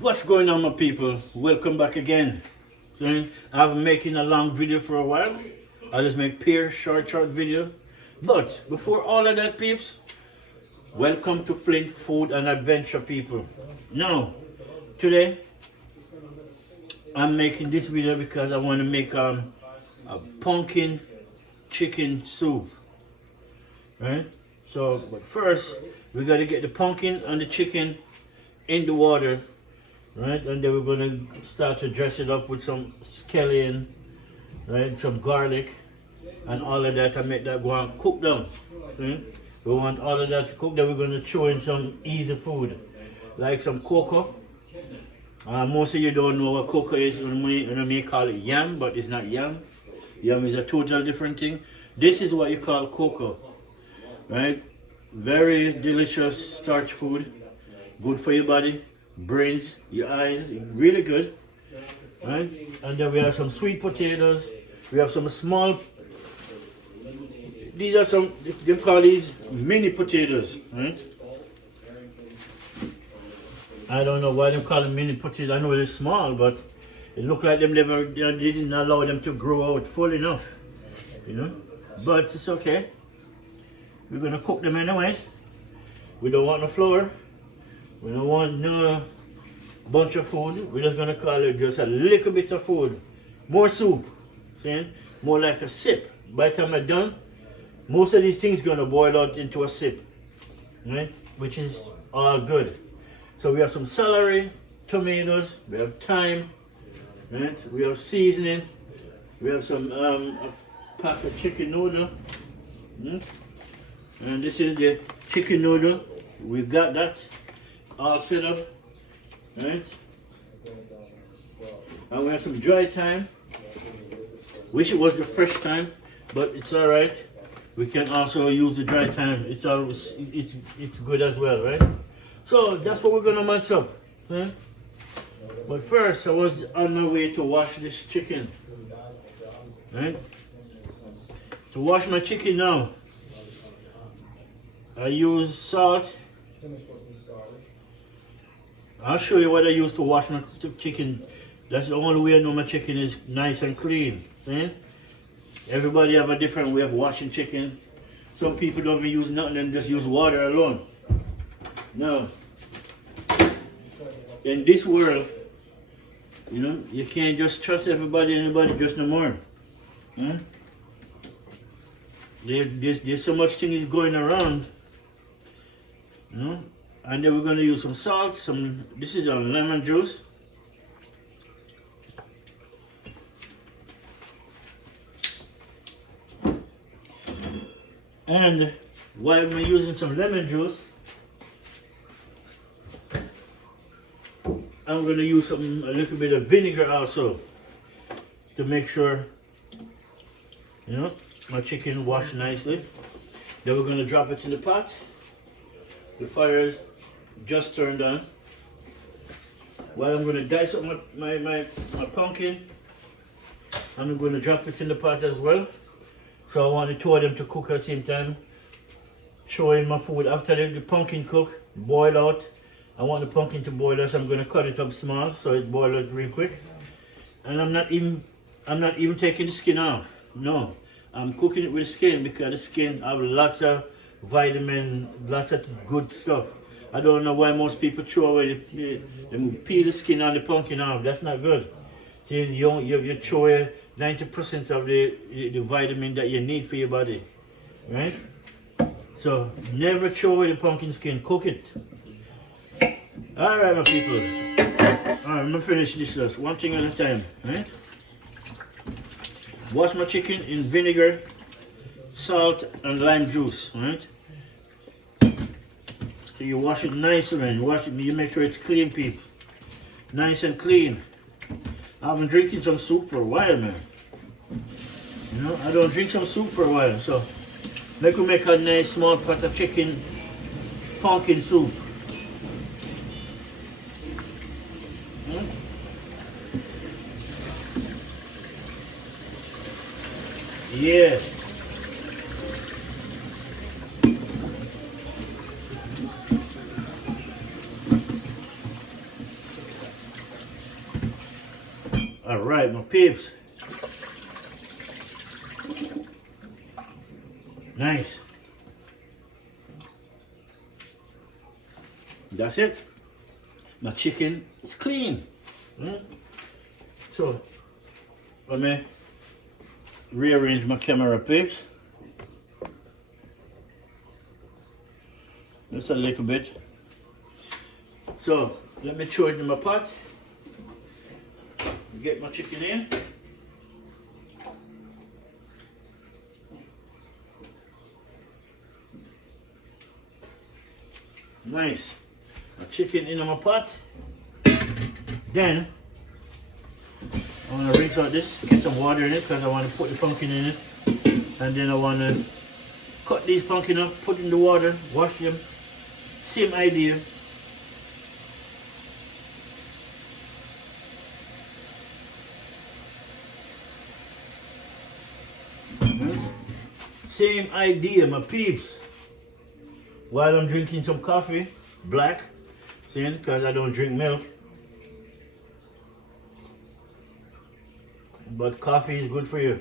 What's going on, my people? Welcome back again. So, I've been making a long video for a while. I just make pure short video. But before all of that, peeps, welcome to Flint Food and Adventure, people. Now, today I'm making this video because I want to make a pumpkin chicken soup, right? So, but first we got to get the pumpkin and the chicken in the water, right? And then we're gonna start to dress it up with some scallion, right? Some garlic and all of that, and make that go and cook down. Okay? We want all of that to cook. Then we're gonna throw in some easy food, like some cocoa. Most of you don't know what cocoa is. We may call it yam, but it's not yam. Yam is a total different thing. This is what you call cocoa, right? Very delicious starch food, good for your body, brains, your eyes, really good, right? And then we have some sweet potatoes. We have some small, these are some, they call these mini potatoes, right? I don't know why they call them mini potatoes. I know they're small, but it looked like they didn't allow them to grow out full enough, you know? But it's okay. We're gonna cook them anyways. We don't want no flour. We don't want no bunch of food. We're just gonna call it just a little bit of food. More soup. See? More like a sip. By the time I'm done, most of these things gonna boil out into a sip. Right? Which is all good. So we have some celery, tomatoes, we have thyme, right? We have seasoning, we have some a pack of chicken noodle. And this is the chicken noodle. We've got that all set up, right? And we have some dry thyme. Wish it was the fresh thyme, but it's all right. We can also use the dry thyme. It's always it's good as well, right? So that's what we're gonna mix up, right? But first, I was on my way to wash this chicken, right? To wash my chicken now, I use salt. I'll show you what I use to wash my chicken. That's the only way I know my chicken is nice and clean. See? Everybody have a different way of washing chicken. Some people don't even use nothing and just use water alone. No. In this world, you know, you can't just trust anybody just no more. There's so much things going around. You know? And then we're going to use some salt, this is our lemon juice. And while we're using some lemon juice, I'm going to use a little bit of vinegar also to make sure, you know, my chicken washed nicely. Then we're going to drop it in the pot. The fire is just turned on. Well, I'm going to dice up my pumpkin, and I'm going to drop it in the pot as well. So I want the two of them to cook at the same time. Throw in my food. After the pumpkin cook, boil out. I want the pumpkin to boil out, so I'm going to cut it up small so it boils out real quick. And I'm not even taking the skin off. No, I'm cooking it with the skin because the skin have lots of vitamin, lots of good stuff. I don't know why most people throw away they peel the skin on the pumpkin off. That's not good. See, you throw away 90% of the vitamin that you need for your body, right? So never throw away the pumpkin skin. Cook it. All right, my people. All right, I'm gonna finish this first. One thing at a time, right? Wash my chicken in vinegar, salt, and lime juice, right? So you wash it nicely, man. You make sure it's clean, people. Nice and clean. I've been drinking some soup for a while, man. You know, I don't drink some soup for a while, so we make a nice small pot of chicken pumpkin soup. Yeah. All right, my peeps. Nice. That's it. My chicken is clean. So, let me rearrange my camera, peeps. Just a little bit. So, let me throw it in my pot. Get my chicken in. Nice. My chicken in my pot. Then I want to rinse out this, get some water in it because I want to put the pumpkin in it. And then I want to cut these pumpkin up, put in the water, wash them. Same idea. Same idea, my peeps. While I'm drinking some coffee, black, see, because I don't drink milk. But coffee is good for you.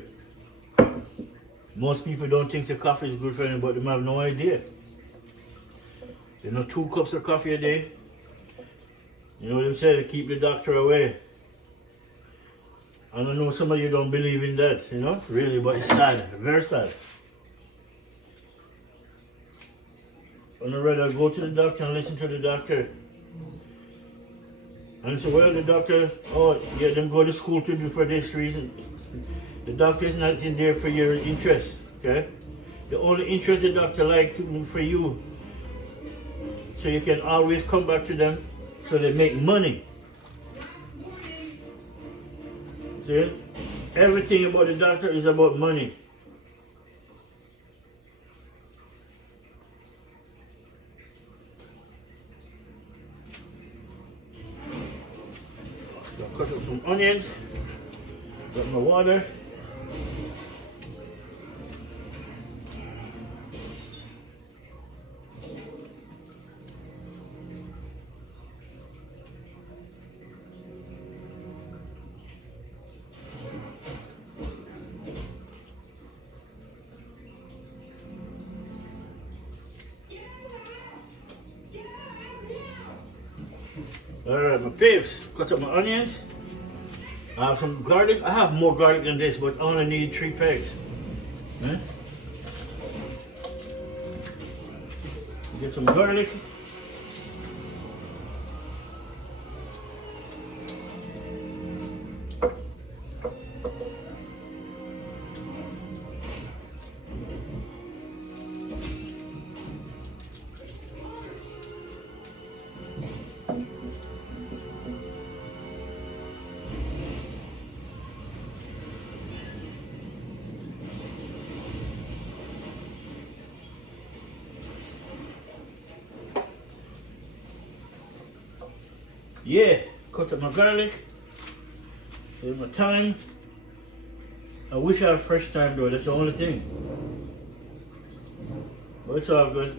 Most people don't think the coffee is good for them, but they have no idea. You know, 2 cups of coffee a day. You know what I'm saying? Keep the doctor away. I don't know, some of you don't believe in that, you know, really, but it's sad, very sad. I'd rather go to the doctor and listen to the doctor. And so, well, the doctor, oh, yeah, them go to school to do for this reason. The doctor is not in there for your interest, okay? The only interest the doctor like to do for you, so you can always come back to them, so they make money. See? Everything about the doctor is about money. Cut up some onions, got my water. Alright, my peeps, cut up my onions. I have some garlic. I have more garlic than this, but I only need 3 pegs. Get some garlic. Yeah, cut up my garlic, here's my thyme. I wish I had fresh thyme though, that's the only thing. But it's all good.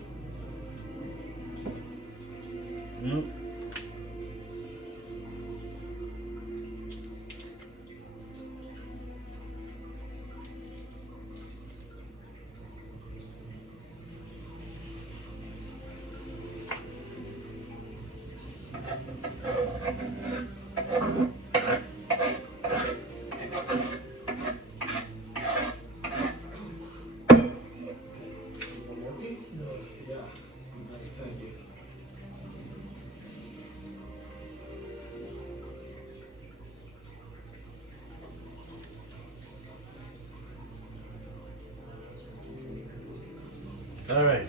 All right,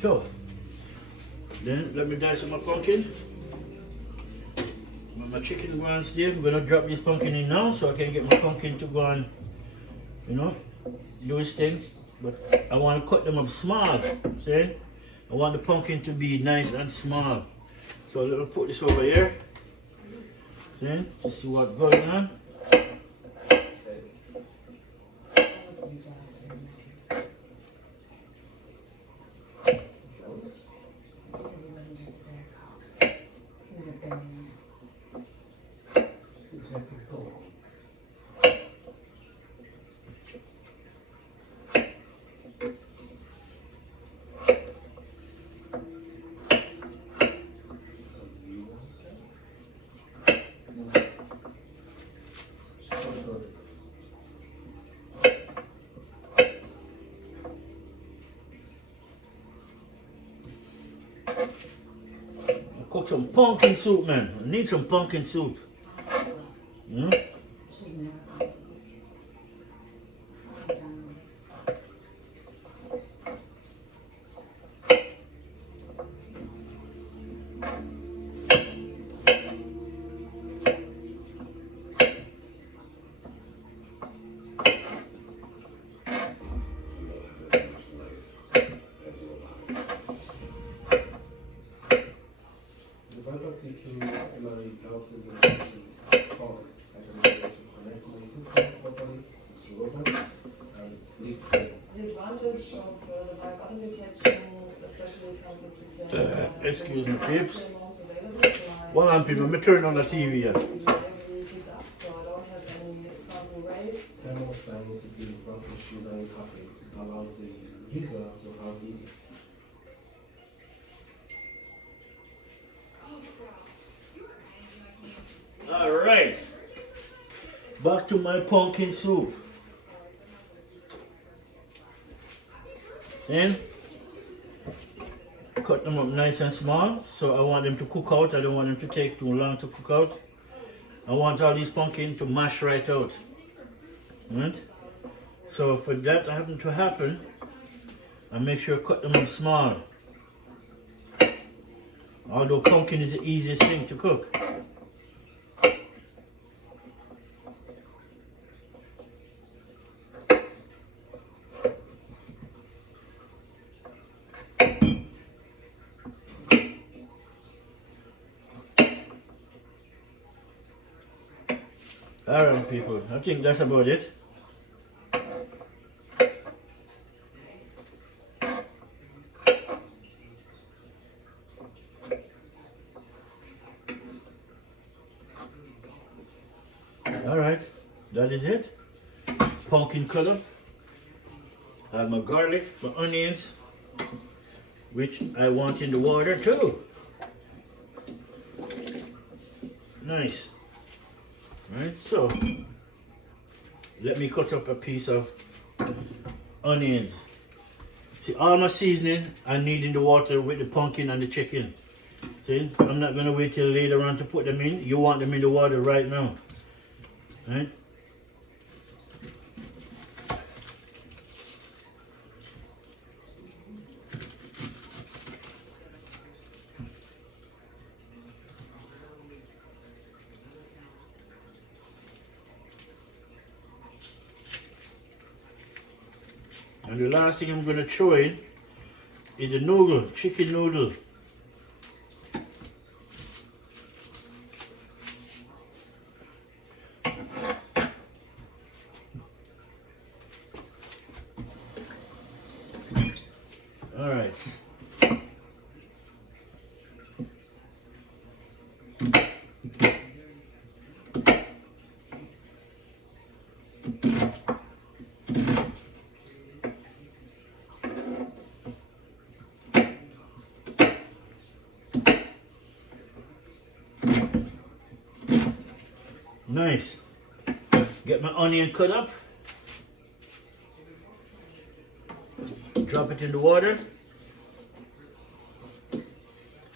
so then let me dice up my pumpkin. My chicken going still. I'm gonna drop this pumpkin in now so I can get my pumpkin to go and, you know, do its thing. But I want to cut them up small, see? I want the pumpkin to be nice and small. So let me put this over here, see? See what's going on. Cook some pumpkin soup, man. I need some pumpkin soup. Mm? Excuse me, peeps. Well, on people, let me turn on the TV here. Alright. Back to my pumpkin soup. And cut them up nice and small. So I want them to cook out. I don't want them to take too long to cook out. I want all these pumpkin to mash right out. Right? So for that to happen, I make sure I cut them up small. Although pumpkin is the easiest thing to cook. Alright people, I think that's about it. Alright, that is it. Pumpkin color. I have my garlic, my onions, which I want in the water too. Nice. Right, so let me cut up a piece of onions. See, all my seasoning I need in the water with the pumpkin and the chicken. See, I'm not gonna wait till later on to put them in. You want them in the water right now. Right? And the last thing I'm going to throw in is the noodle, chicken noodle. All right. Nice. Get my onion cut up. Drop it in the water.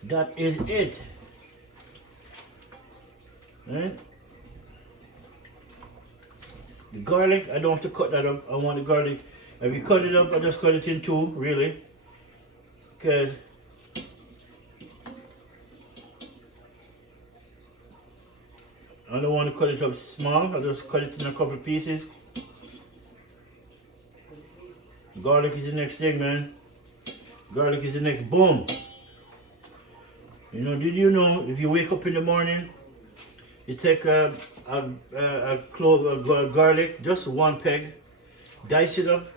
That is it. Right? The garlic, I don't have to cut that up. I want the garlic. If you cut it up, I just cut it in two, really. Because I don't want to cut it up small. I'll just cut it in a couple of pieces. Garlic is the next thing, man. Garlic is the next boom. You know, did you know if you wake up in the morning, you take a clove of garlic, just one peg, dice it up,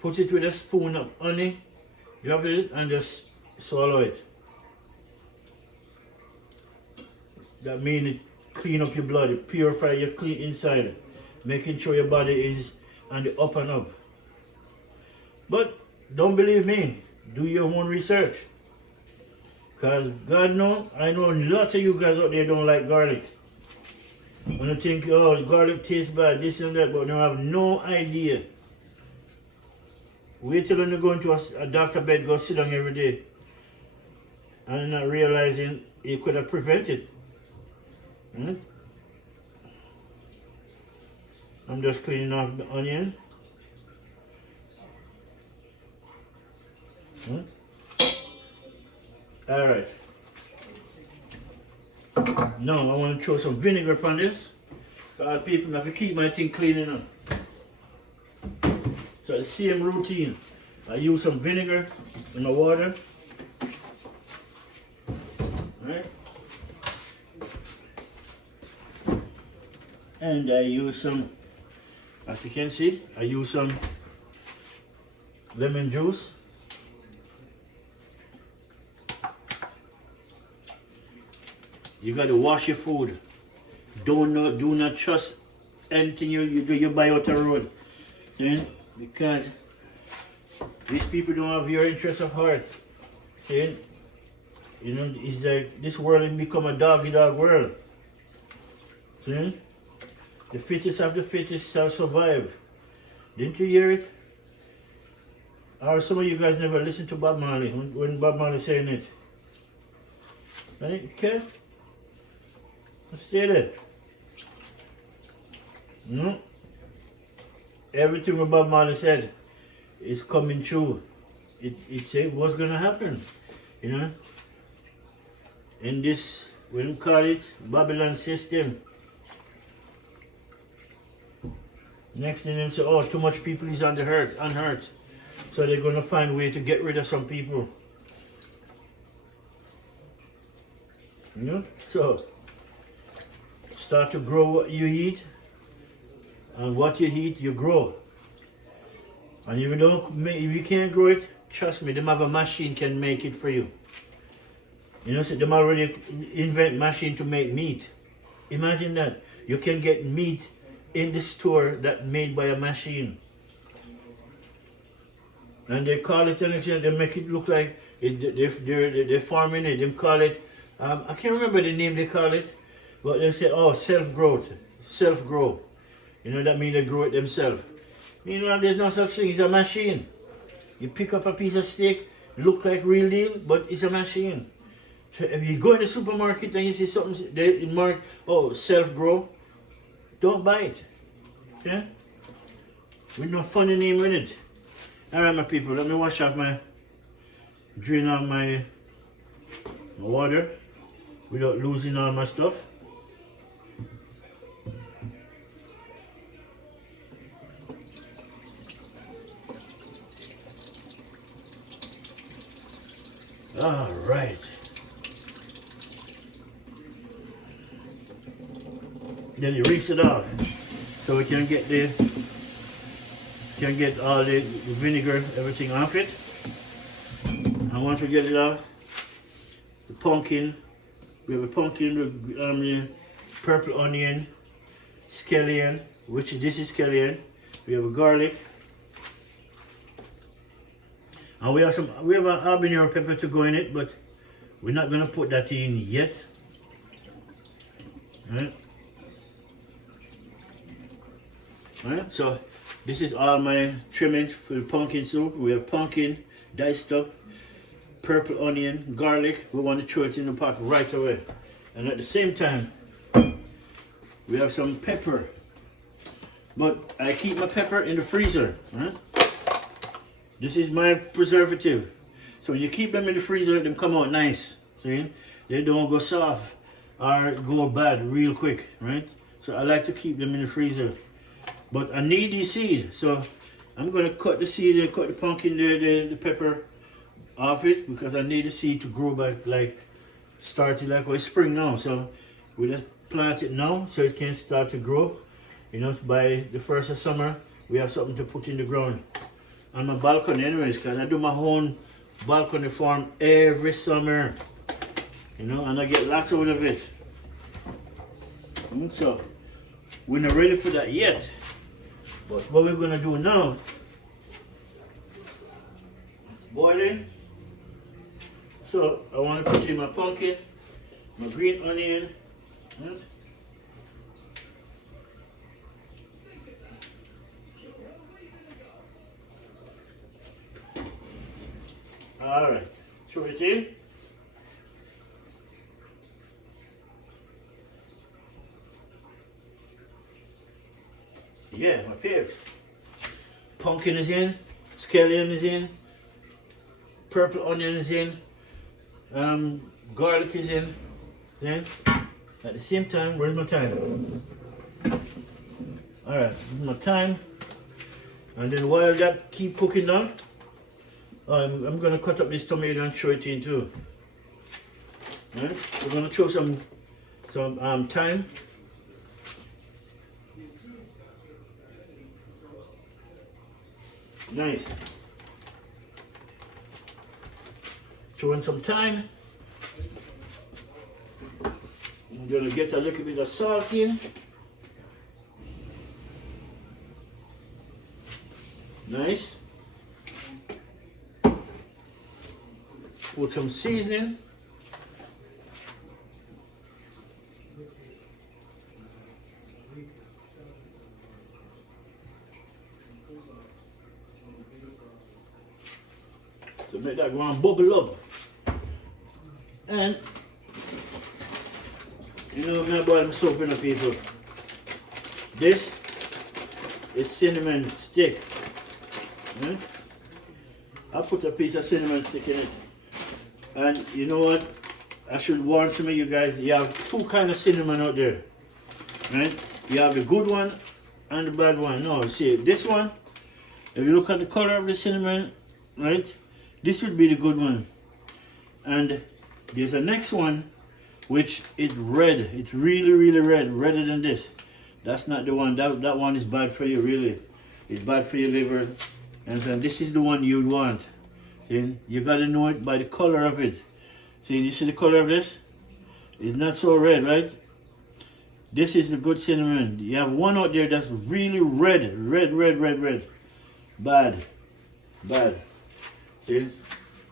put it with a spoon of honey, drop it and just swallow it. That means clean up your blood, it purify your clean inside, making sure your body is on the up and up. But don't believe me, do your own research. Because God knows, I know lots of you guys out there don't like garlic. When you think, oh, garlic tastes bad, this and that, but you have no idea. Wait till you go into a doctor bed, go sit down every day, and not realizing you could have prevented. Hmm? I'm just cleaning off the onion. Hmm? Alright. Now I want to throw some vinegar upon this. People have to keep my thing clean enough. So the same routine. I use some vinegar in the water. Right? And I use some, as you can see, I use some lemon juice. You got to wash your food. Do not trust anything you buy out the road. See? Because these people don't have your interest of heart. See? You know, it's like this world has become a dog-eat-dog world. See? The fittest of the fittest shall survive. Didn't you hear it? Or some of you guys never listened to Bob Marley when Bob Marley saying it. Right? Okay? Let's say that. No. Everything what Bob Marley said is coming true. It said what's gonna happen. You know? In this, we don't call it Babylon system. Next thing they say, oh, too much people is unhurt. So they're gonna find a way to get rid of some people. You know? So start to grow what you eat, and what you eat, you grow. And if you can't grow it, trust me, them have a machine can make it for you. You know, so them already invent machine to make meat. Imagine that you can get meat in the store that made by a machine, and they call it, they make it look like they're farming it. They call it, I can't remember the name they call it. But they say, oh, self-grow. You know, that means they grow it themselves. You know, there's no such thing. It's a machine. You pick up a piece of steak, look like real deal, but it's a machine. So if you go in the supermarket and you see something, they mark, oh, self-grow, don't buy it. Okay? With no funny name in it. Alright, my people, let me wash off drain out my water without losing all my stuff. All right. Then you rinse it off so we can get all the vinegar, everything off it. And once we get it off, the pumpkin, we have a pumpkin with the purple onion, scallion, which this is scallion. We have a garlic. And we have an habanero pepper to go in it, but we're not gonna put that in yet. Right? Alright, so this is all my trimmings for the pumpkin soup. We have pumpkin diced up, purple onion, garlic. We want to throw it in the pot right away. And at the same time, we have some pepper. But I keep my pepper in the freezer. Right? This is my preservative. So when you keep them in the freezer, they come out nice. See? They don't go soft or go bad real quick, right? So I like to keep them in the freezer. But I need these seeds, so I'm gonna cut the seed and cut the pumpkin, the pepper off it, because I need the seed to grow back, like started like it's spring now. So we just plant it now so it can start to grow. You know, by the first of summer, we have something to put in the ground. On my balcony anyways, because I do my own balcony farm every summer. You know, and I get lots out of it. So we're not ready for that yet. But what we're gonna do now, boiling. So I want to put in my pumpkin, my green onion. All right, throw it in. Yeah, my pears. Pumpkin is in, scallion is in, purple onion is in, garlic is in. Then, at the same time, where's my thyme? All right, my thyme. And then while that keep cooking down, I'm gonna cut up this tomato and throw it in too. All right, we're gonna throw some thyme. Nice. Throw in some thyme. I'm gonna get a little bit of salt in. Nice. Put some seasoning. To make that go and bubble up. And you know, I'm not boiling soap in the people. This is cinnamon stick. I put a piece of cinnamon stick in it. And you know what? I should warn some of you guys, you have two kinds of cinnamon out there. Right? You have the good one and the bad one. No, see, this one, if you look at the color of the cinnamon, right? This would be the good one. And there's a next one which is red. It's really, really red, redder than this. That's not the one. That one is bad for you, really. It's bad for your liver. And then this is the one you want. See? You got to know it by the color of it. See, you see the color of this? It's not so red, right? This is the good cinnamon. You have one out there that's really red. Red. Bad.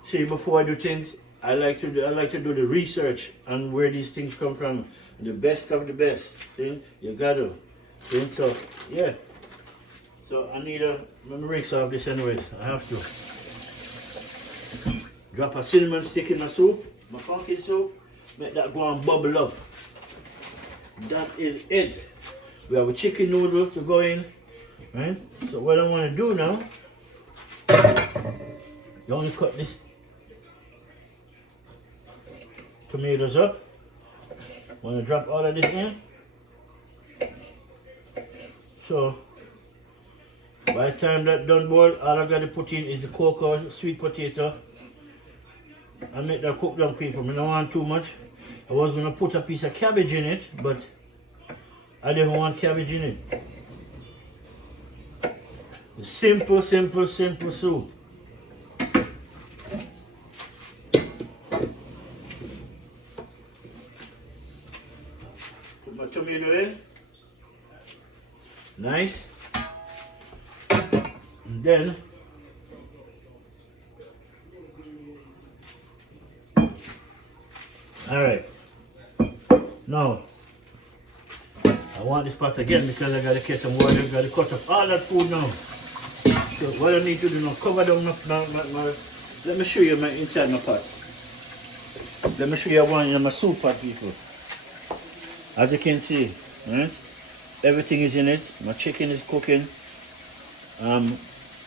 See, before I do things, I like to do the research on where these things come from. The best of the best. See, you gotta. See, so yeah. So I need a. Let me rinse off this anyways. I have to. Drop a cinnamon stick in my soup, my pumpkin soup. Make that go and bubble up. That is it. We have a chicken noodle to go in. Right? So what I want to do now. You only cut this tomatoes up. Want to drop all of this in. So by the time that done boil, all I got to put in is the cocoa, sweet potato, and make that cook down, people. I don't want too much. I was gonna put a piece of cabbage in it, but I didn't want cabbage in it. Simple soup. Put my tomato in. Nice. And then all right. Now I want this pot again because I gotta get some water, gotta cut up all that food now. So what I need to do now, cover down my let me show you my inside my pot. Let me show you one in my soup pot, people. As you can see, right? Everything is in it. My chicken is cooking.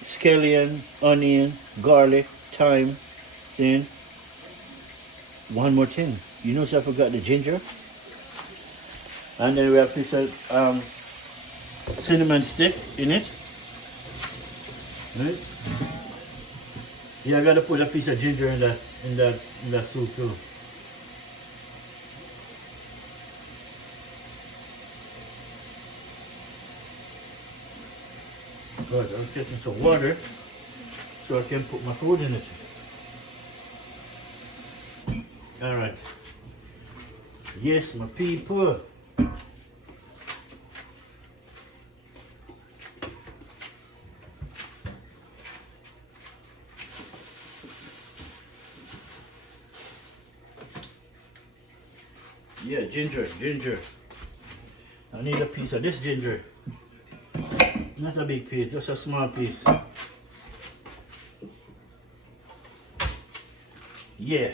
Scallion, onion, garlic, thyme. Then one more thing. You notice I forgot the ginger. And then we have this cinnamon stick in it. Right? Yeah, I gotta put a piece of ginger in that soup too. Good, I'm getting some water so I can put my food in it. Alright. Yes, my people. Yeah, ginger, ginger. I need a piece of this ginger. Not a big piece, just a small piece. Yeah.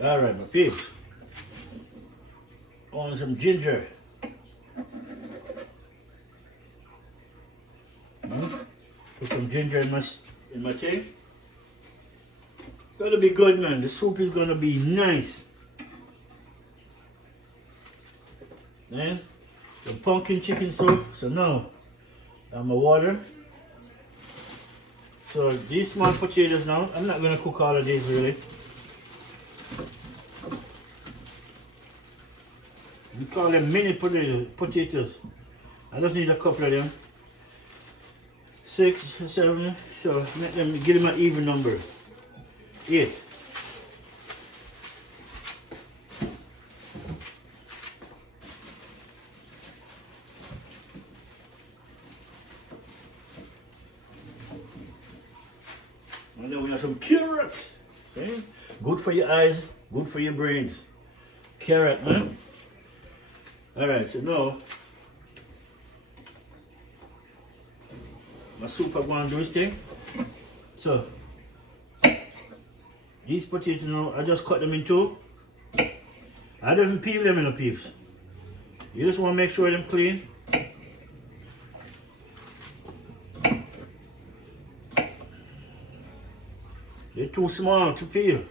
All right, my peeps. I want some ginger. Put some ginger in my thing. Gotta be good, man. The soup is gonna be nice. Man, the pumpkin chicken soup. So now, I'm a water. So these small potatoes now, I'm not gonna cook all of these really. We call them mini potatoes. I just need a couple of them. 6, 7, so let them give them an even number. 8. And then we have some carrots. Okay? Good for your eyes, good for your brains. Carrot, man. Alright, so now my soup I'm going to do this thing. So these potatoes now, I just cut them in two. I don't even peel them in the peeps. You just want to make sure them clean. They're too small to peel.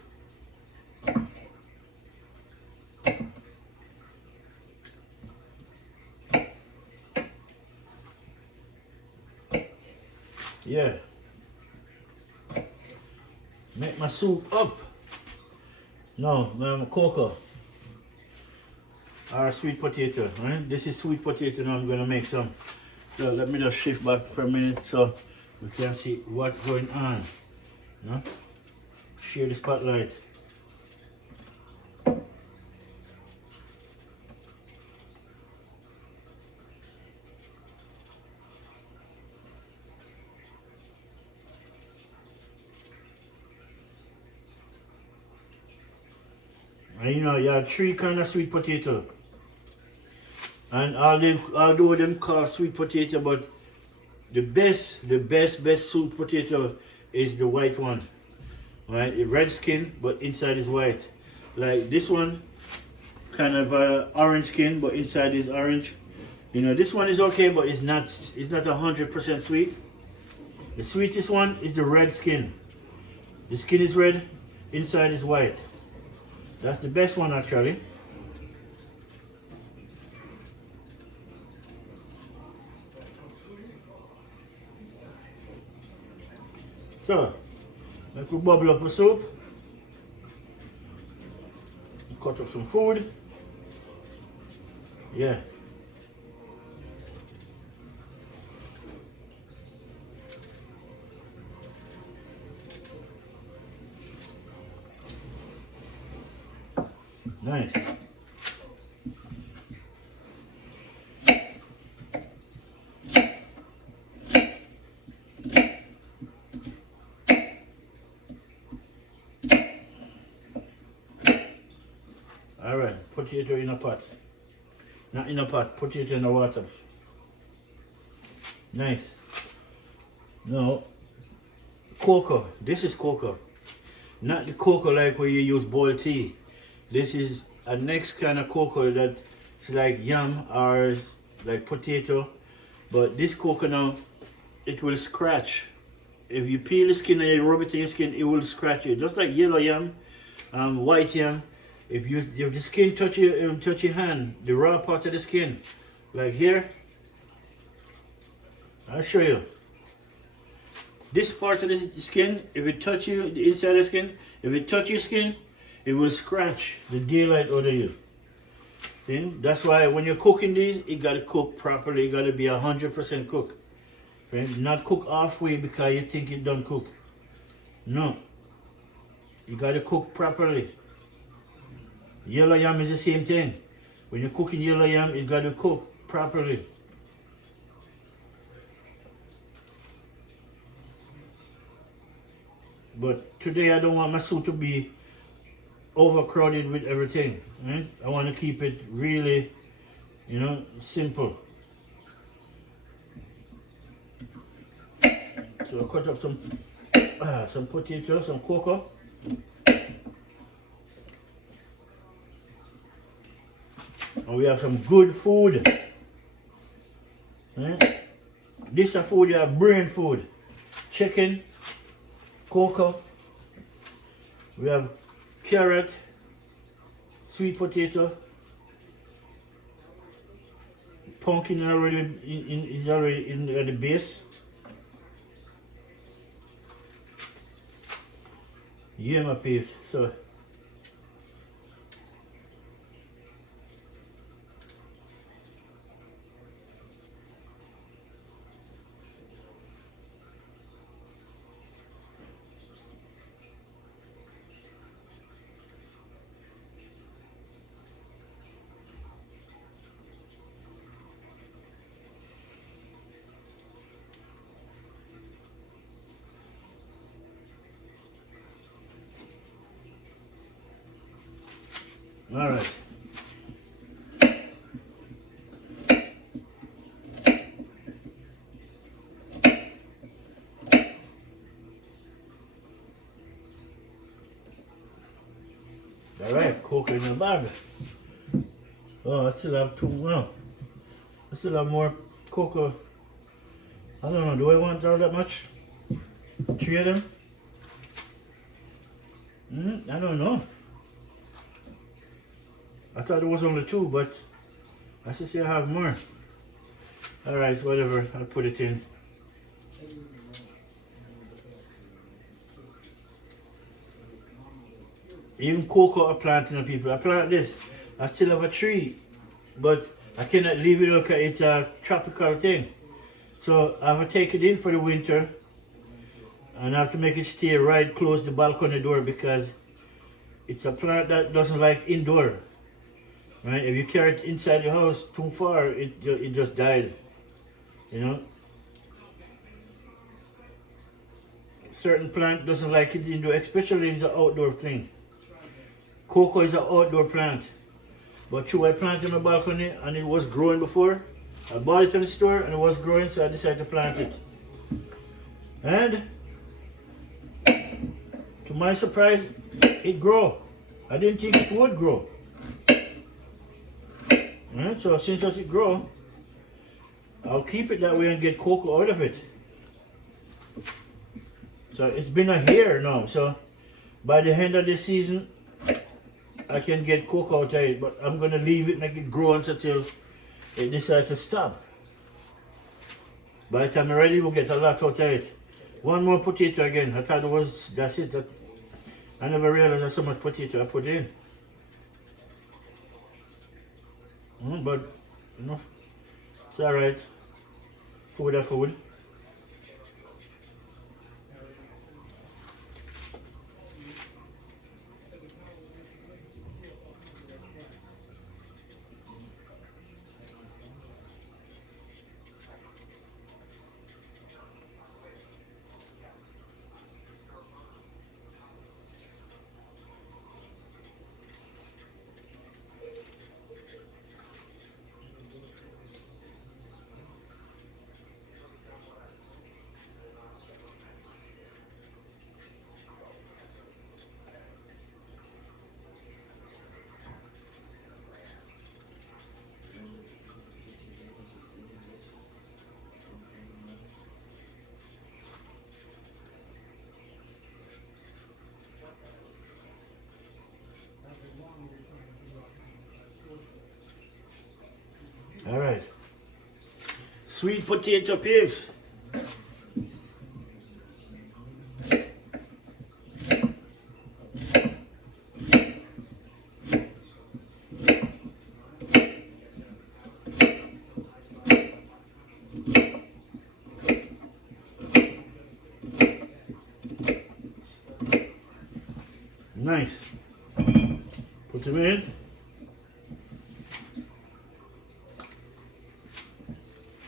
Yeah. Make my soup up. No, my cocoa. Or sweet potato, right? This is sweet potato now I'm gonna make some. So let me just shift back for a minute so we can see what's going on. You know? Share the spotlight. And you know, you have 3 kind of sweet potato. And although them call sweet potato, but the best sweet potato is the white one. Right? The red skin, but inside is white. Like this one, kind of orange skin, but inside is orange. You know, this one is okay, but it's not 100% sweet. The sweetest one is the red skin. The skin is red, inside is white. That's the best one actually. So, make we bubble up the soup. Cut up some food. Yeah. Nice. All right, potato in a pot. Not in a pot, put it in the water. Nice. No, cocoa. This is cocoa. Not the cocoa like where you use boiled tea. This is a next kind of cocoa that's like yam or like potato. But this cocoa now, it will scratch. If you peel the skin and you rub it in your skin, it will scratch you. Just like yellow yam, white yam. If the skin touch you, it will touch your hand, the raw part of the skin. Like here, I'll show you. This part of the skin, if it touch you, the inside of the skin, if it touch your skin, it will scratch the daylight out of you. See? That's why when you're cooking these, you gotta cook properly. You gotta be 100% cook. Right? Not cook halfway because you think it done cook. No. You gotta cook properly. Yellow yam is the same thing. When you're cooking yellow yam, you gotta cook properly. But today I don't want my soup to be overcrowded with everything. Right? I want to keep it really, simple. So I cut up some potato, some cocoa. And we have some good food. Right? This is food, you have brain food. Chicken, cocoa. We have carrot, sweet potato, pumpkin is already in the base. Yeah, my peeps. So all right. All right, cocoa in the bag. Oh, I still have two. Well, I still have more cocoa. I don't know. Do I want all that much? 3 of them? I don't know. I thought it was only 2, but I should say I have more. Alright, whatever. I'll put it in. Even cocoa I plant, people. I plant this. I still have a tree, but I cannot leave it because it's a tropical thing. So I have to take it in for the winter, and I have to make it stay right close to the balcony door because it's a plant that doesn't like indoor. Right? If you carry it inside the house too far, it just died. Certain plant doesn't like it indoor, especially if it's an outdoor thing. Cocoa is an outdoor plant. But true, I planted on my balcony and it was growing before. I bought it from the store and it was growing, so I decided to plant it. And to my surprise, it grew. I didn't think it would grow. Right, so since it grows, I'll keep it that way and get cocoa out of it. So it's been a year now, so by the end of the season, I can get cocoa out of it, but I'm going to leave it, make it grow until it decides to stop. By the time I'm ready, we'll get a lot out of it. One more potato again. I thought that's it. I never realized there's so much potato I put in. But, it's alright. Food are food. Sweet potato peeps. Nice. Put them in.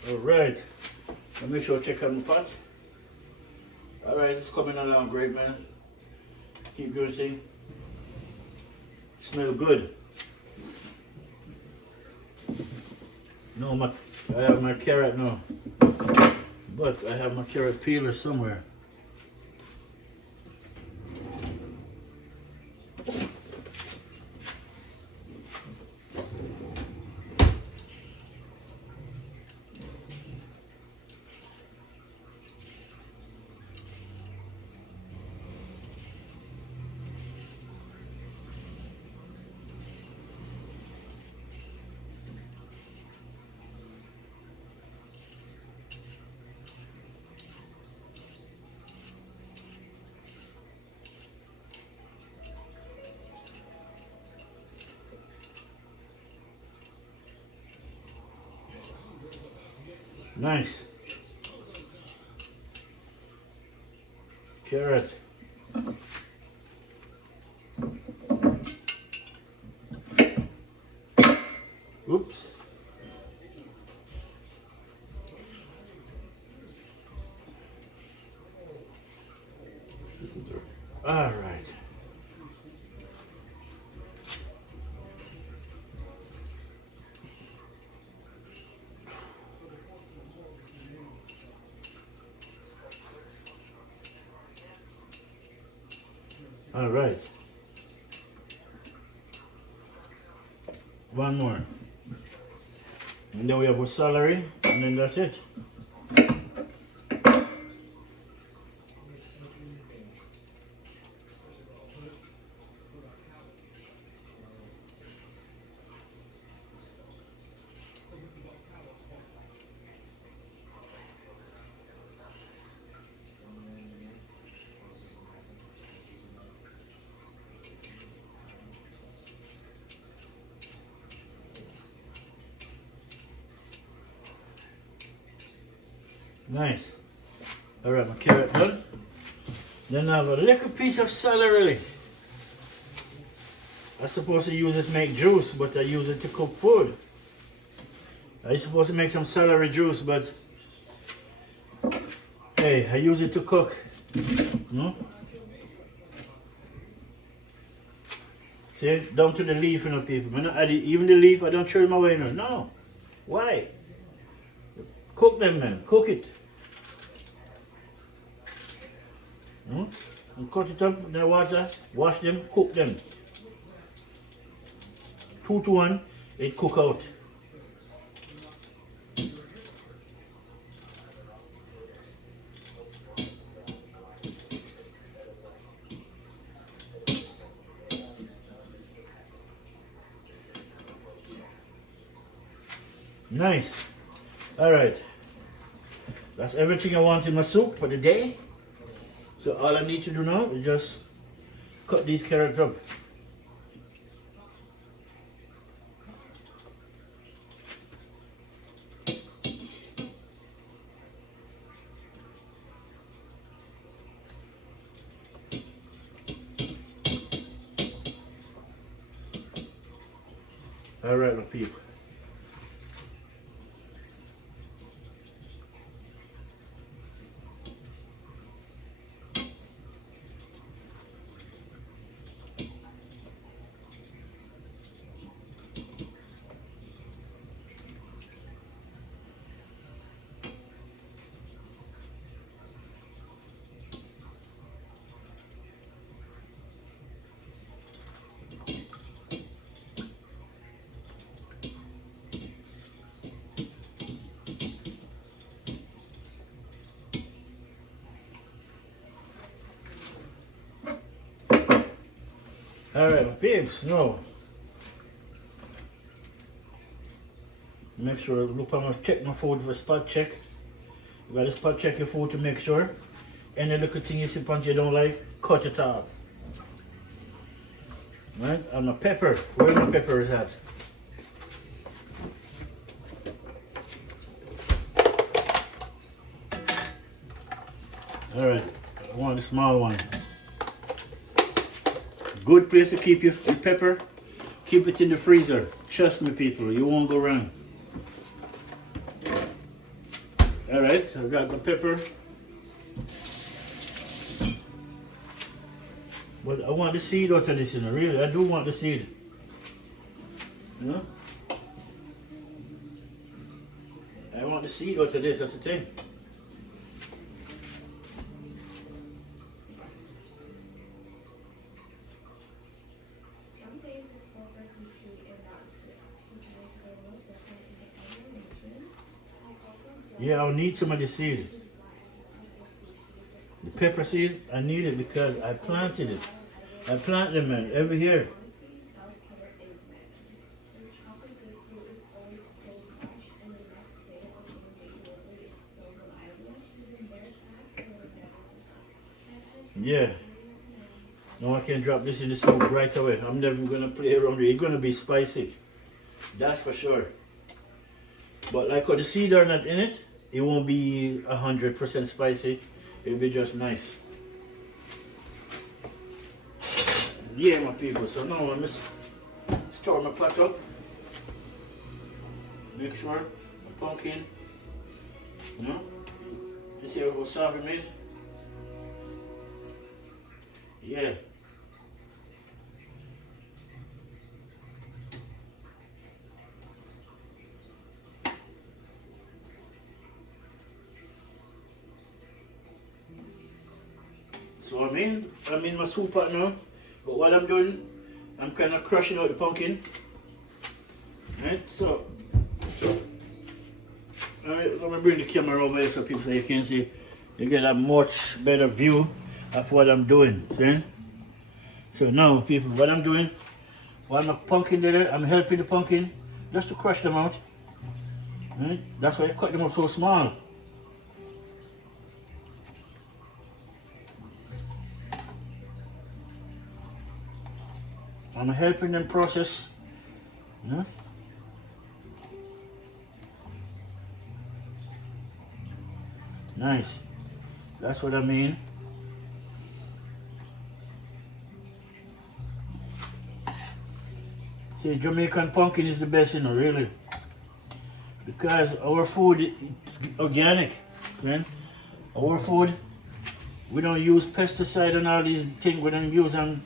Alright. Let me make sure I check on the pot. Alright, it's coming along great, man. Keep doing the thing. Smell good. No, I have my carrot now. But I have my carrot peeler somewhere. Nice. Carrot. Oops. All right. All right. One more. And then we have our celery, and then that's it. Nice. All right, my carrot done. Then I have a little piece of celery. I'm supposed to use this to make juice, but I use it to cook food. I'm supposed to make some celery juice, but hey, I use it to cook. No? See, down to the leaf, you know, people. Even the leaf, I don't throw them away. No. Why? Cook them, man. Cook it. And cut it up in the water, wash them, cook them. 2 to 1, it cook out. Nice. All right. That's everything I want in my soup for the day. So all I need to do now is just cut these carrots up. All right, my people. All right, my peeps, no. make sure, look, I'm gonna check my food for spot check. You gotta spot check your food to make sure. Any little thing you see punch you don't like, cut it off. Right? And my pepper, where my pepper is at? Alright, I want the small one. Good place to keep your pepper. Keep it in the freezer. Trust me, people, you won't go wrong. Alright, so I got the pepper. But I want the seed out of this, you know, really. I do want the seed. You know? I want the seed out of this, that's the thing. Yeah, I'll need some of the seed. The pepper seed, I need it because I planted it. I plant them, man, every year. Yeah. No, I can drop this in the soup right away. I'm never gonna play around with it. It's gonna be spicy. That's for sure. But like how the seeds are not in it, it won't be 100% spicy. It'll be just nice. Yeah, my people. So now I'm just store my pot up. Make sure the pumpkin, you know, this here will serve me. Yeah. So I'm in my soup pot now. But what I'm doing, I'm kind of crushing out the pumpkin. Right, so I'm gonna bring the camera over here so people so you can see. You get a much better view of what I'm doing. See? So now, people, what I'm doing, while my pumpkin there, I'm helping the pumpkin just to crush them out. Right? That's why I cut them up so small. I'm helping them process. Yeah? Nice. That's what I mean. See, Jamaican pumpkin is the best, you know, really. Because our food is organic, man. Our food, we don't use pesticide and all these things we don't use and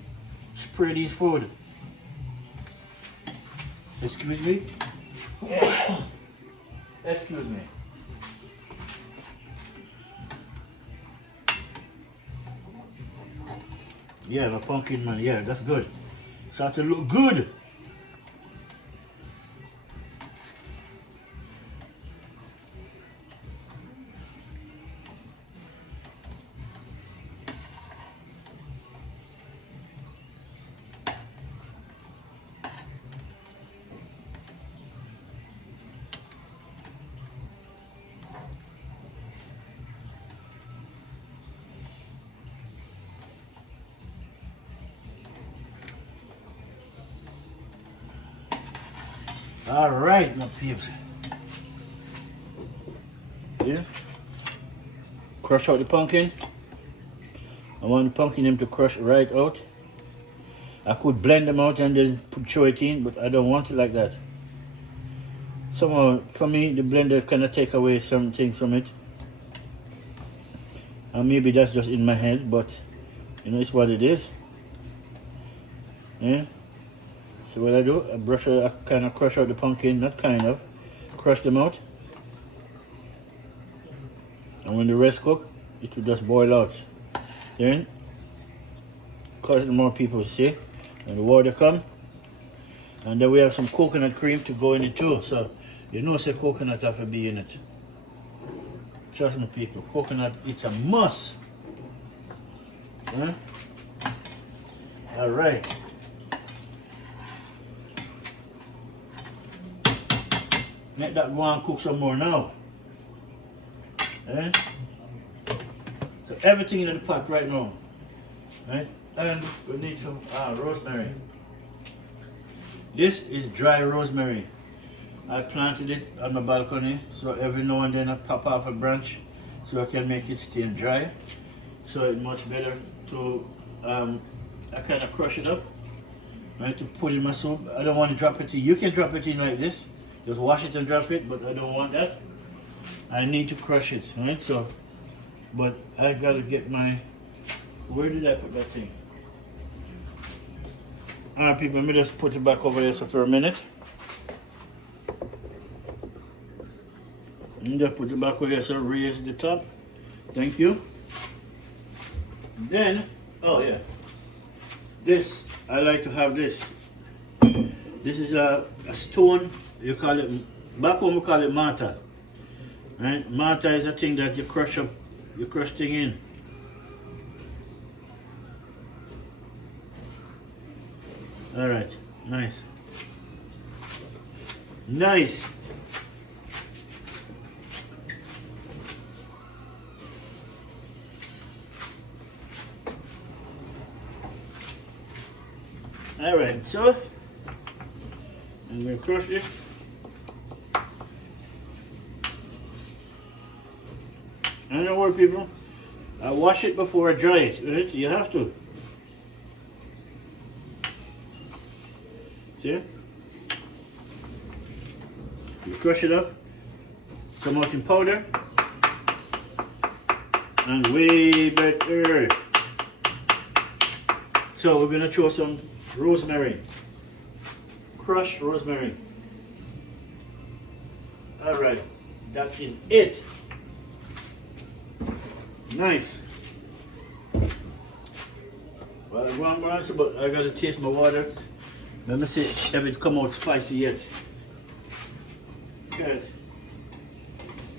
spray these food. Excuse me? Excuse me. Yeah, the pumpkin, man. Yeah, that's good. Start to look good. All right, my peeps. Yeah. Crush out the pumpkin. I want the pumpkin them to crush right out. I could blend them out and then throw it in, but I don't want it like that. Somehow, for me, the blender kind of take away some things from it. And maybe that's just in my head, but you know, it's what it is. Yeah. So what I do, I kind of crush out the pumpkin, not kind of, crush them out. And when the rest cook, it will just boil out. Then, cut it more people see, and the water come. And then we have some coconut cream to go in it too. So, you know, say coconut have to be in it. Trust me, people, coconut, it's a must. Huh? All right. Let that go and cook some more now. Eh? So everything in the pot right now. Right? And we need some rosemary. This is dry rosemary. I planted it on my balcony, so every now and then I pop off a branch so I can make it stay dry. So it's much better to I kind of crush it up, right, to put in my soup. I don't want to drop it in. You can drop it in like this, just wash it and drop it, but I don't want that. I need to crush it, right? So, but I gotta get my, where did I put that thing? Alright people, let me just put it back over there so for a minute. And just put it back over here so raise the top. Thank you. Then, oh yeah, this, I like to have this. This is a stone, you call it, back home we call it mortar. Right? Mortar is a thing that you crush up, you crush thing in. Alright, nice. Nice. Alright, so I'm going to crush it. And don't worry people, I wash it before I dry it, right? You have to. See? You crush it up, come out in powder, and way better. So we're going to throw some rosemary, crushed rosemary. Alright, that is it. Nice. Well, I want more, but I gotta taste my water. Let me see if it come out spicy yet. Because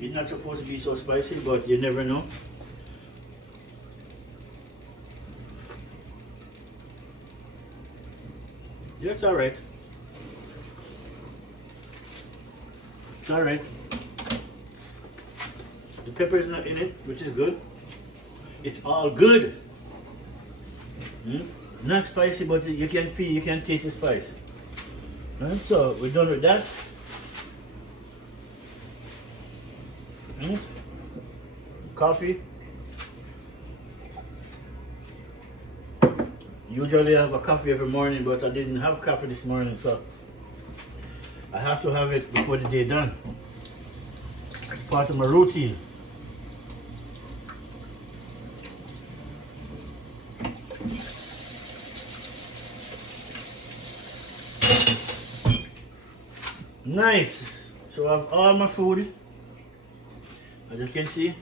it's not supposed to be so spicy, but you never know. Yeah, it's alright. It's alright. The pepper is not in it, which is good. It's all good. Not spicy, but you can feel, you can taste the spice. So we're done with that. Coffee. Usually I have a coffee every morning, but I didn't have coffee this morning, so I have to have it before the day done. It's part of my routine. Nice. So I have all my food. As you can see,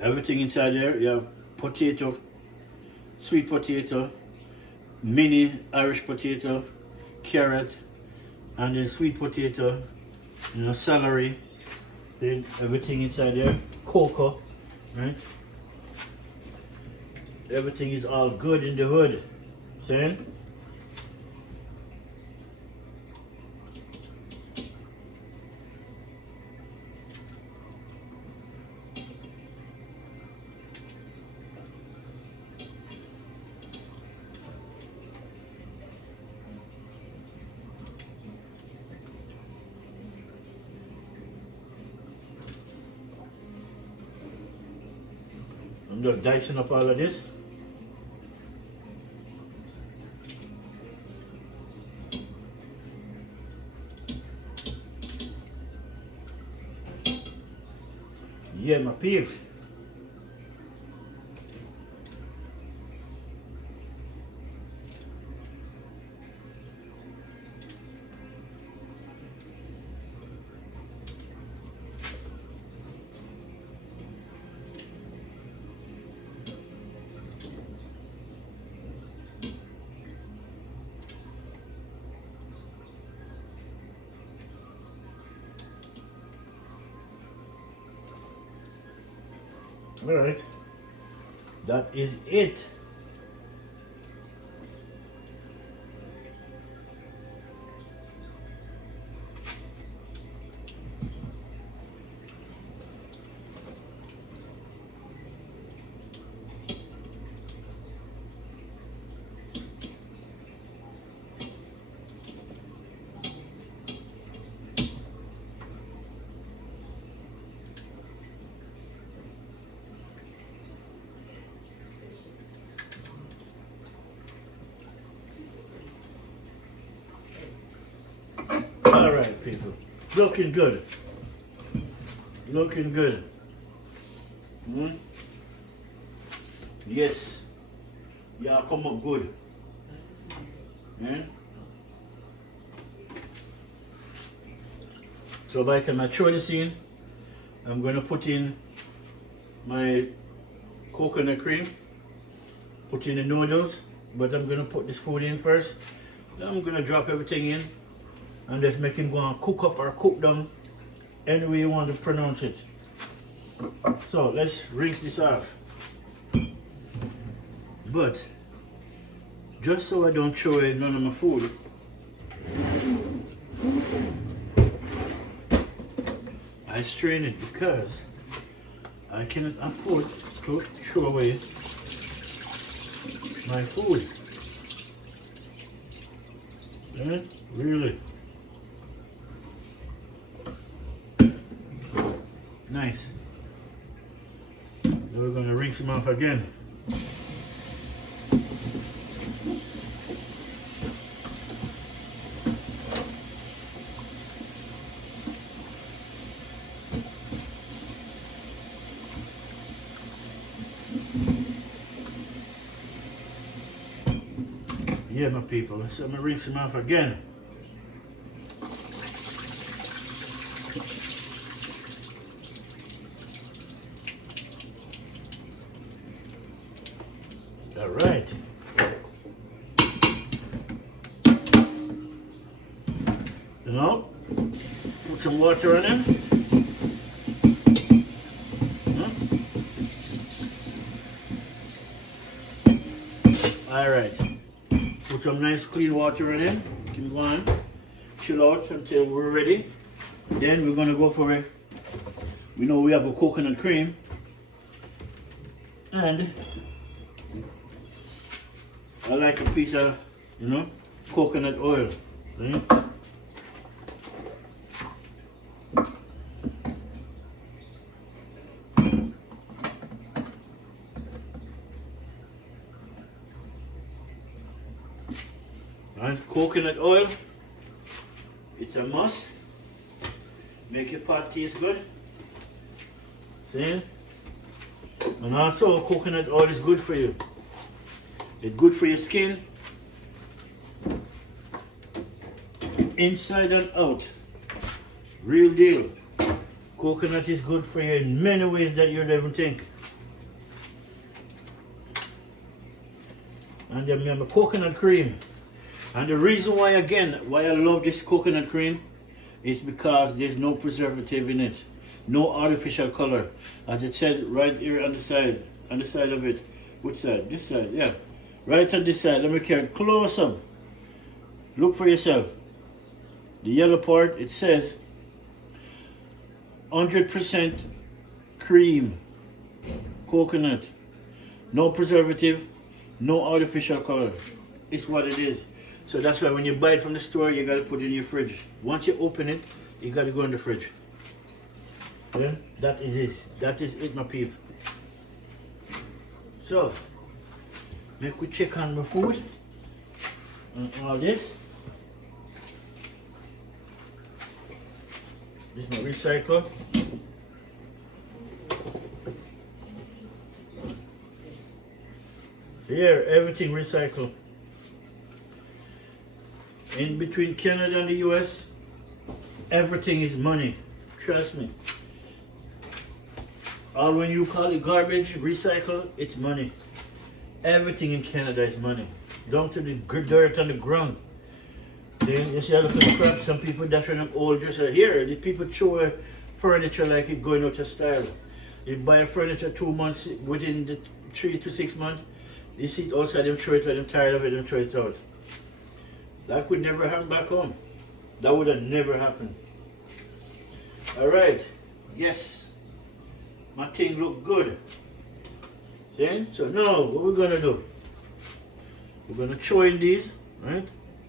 everything inside there. You have potato, sweet potato, mini Irish potato, carrot, and then sweet potato, celery, then everything inside there, cocoa, right? Everything is all good in the hood. See? I'm just dicing up all of this. Yeah, my peeps. All right, that is it. right, people. Looking good. Looking good. Mm? Yes. Yeah, come up good. Mm? So by the time I throw this in, I'm going to put in my coconut cream, put in the noodles, but I'm going to put this food in first. Then I'm going to drop everything in and just make him go and cook up or cook down any way you want to pronounce it. So let's rinse this off. But just so I don't throw away none of my food, I strain it because I cannot afford to throw away my food. Really nice. Then we're going to rinse them off again. Yeah, my people, so I'm going to rinse them off again. All right. Now, put some water on it. All right. Put some nice clean water in it. You can go on, chill out until we're ready. Then we're gonna go for it. We know we have a coconut cream and I like a piece of, coconut oil. Right? And coconut oil, it's a must. Make your pot taste good. See? And also coconut oil is good for you. It's good for your skin, inside and out. Real deal. Coconut is good for you in many ways that you'd ever think. And then we have a coconut cream. And the reason why, again, why I love this coconut cream is because there's no preservative in it. No artificial color. As it said right here on the side of it. Which side? This side, yeah. Right on this side. Let me carry it close up. Look for yourself. The yellow part, it says 100% cream. Coconut. No preservative. No artificial color. It's what it is. So that's why when you buy it from the store, you got to put it in your fridge. Once you open it, you got to go in the fridge. Yeah, that is it. That is it, my people. So, make we check on my food and all this. This is my recycle. Here, everything recycled. In between Canada and the US, everything is money. Trust me. All when you call it garbage, recycle, it's money. Everything in Canada is money. Down to the dirt on the ground. Then you see a lot of crap, some people that's from them old dresser. Here, the people throw furniture like it going out of style. You buy a furniture 2 months, within the 3 to 6 months, you see it outside, them throw it out, them tired of it, them throw it out. That could never happen back home. That would have never happened. Alright, yes. My thing look good. See? So now, what we're gonna do? We're gonna throw in these, right?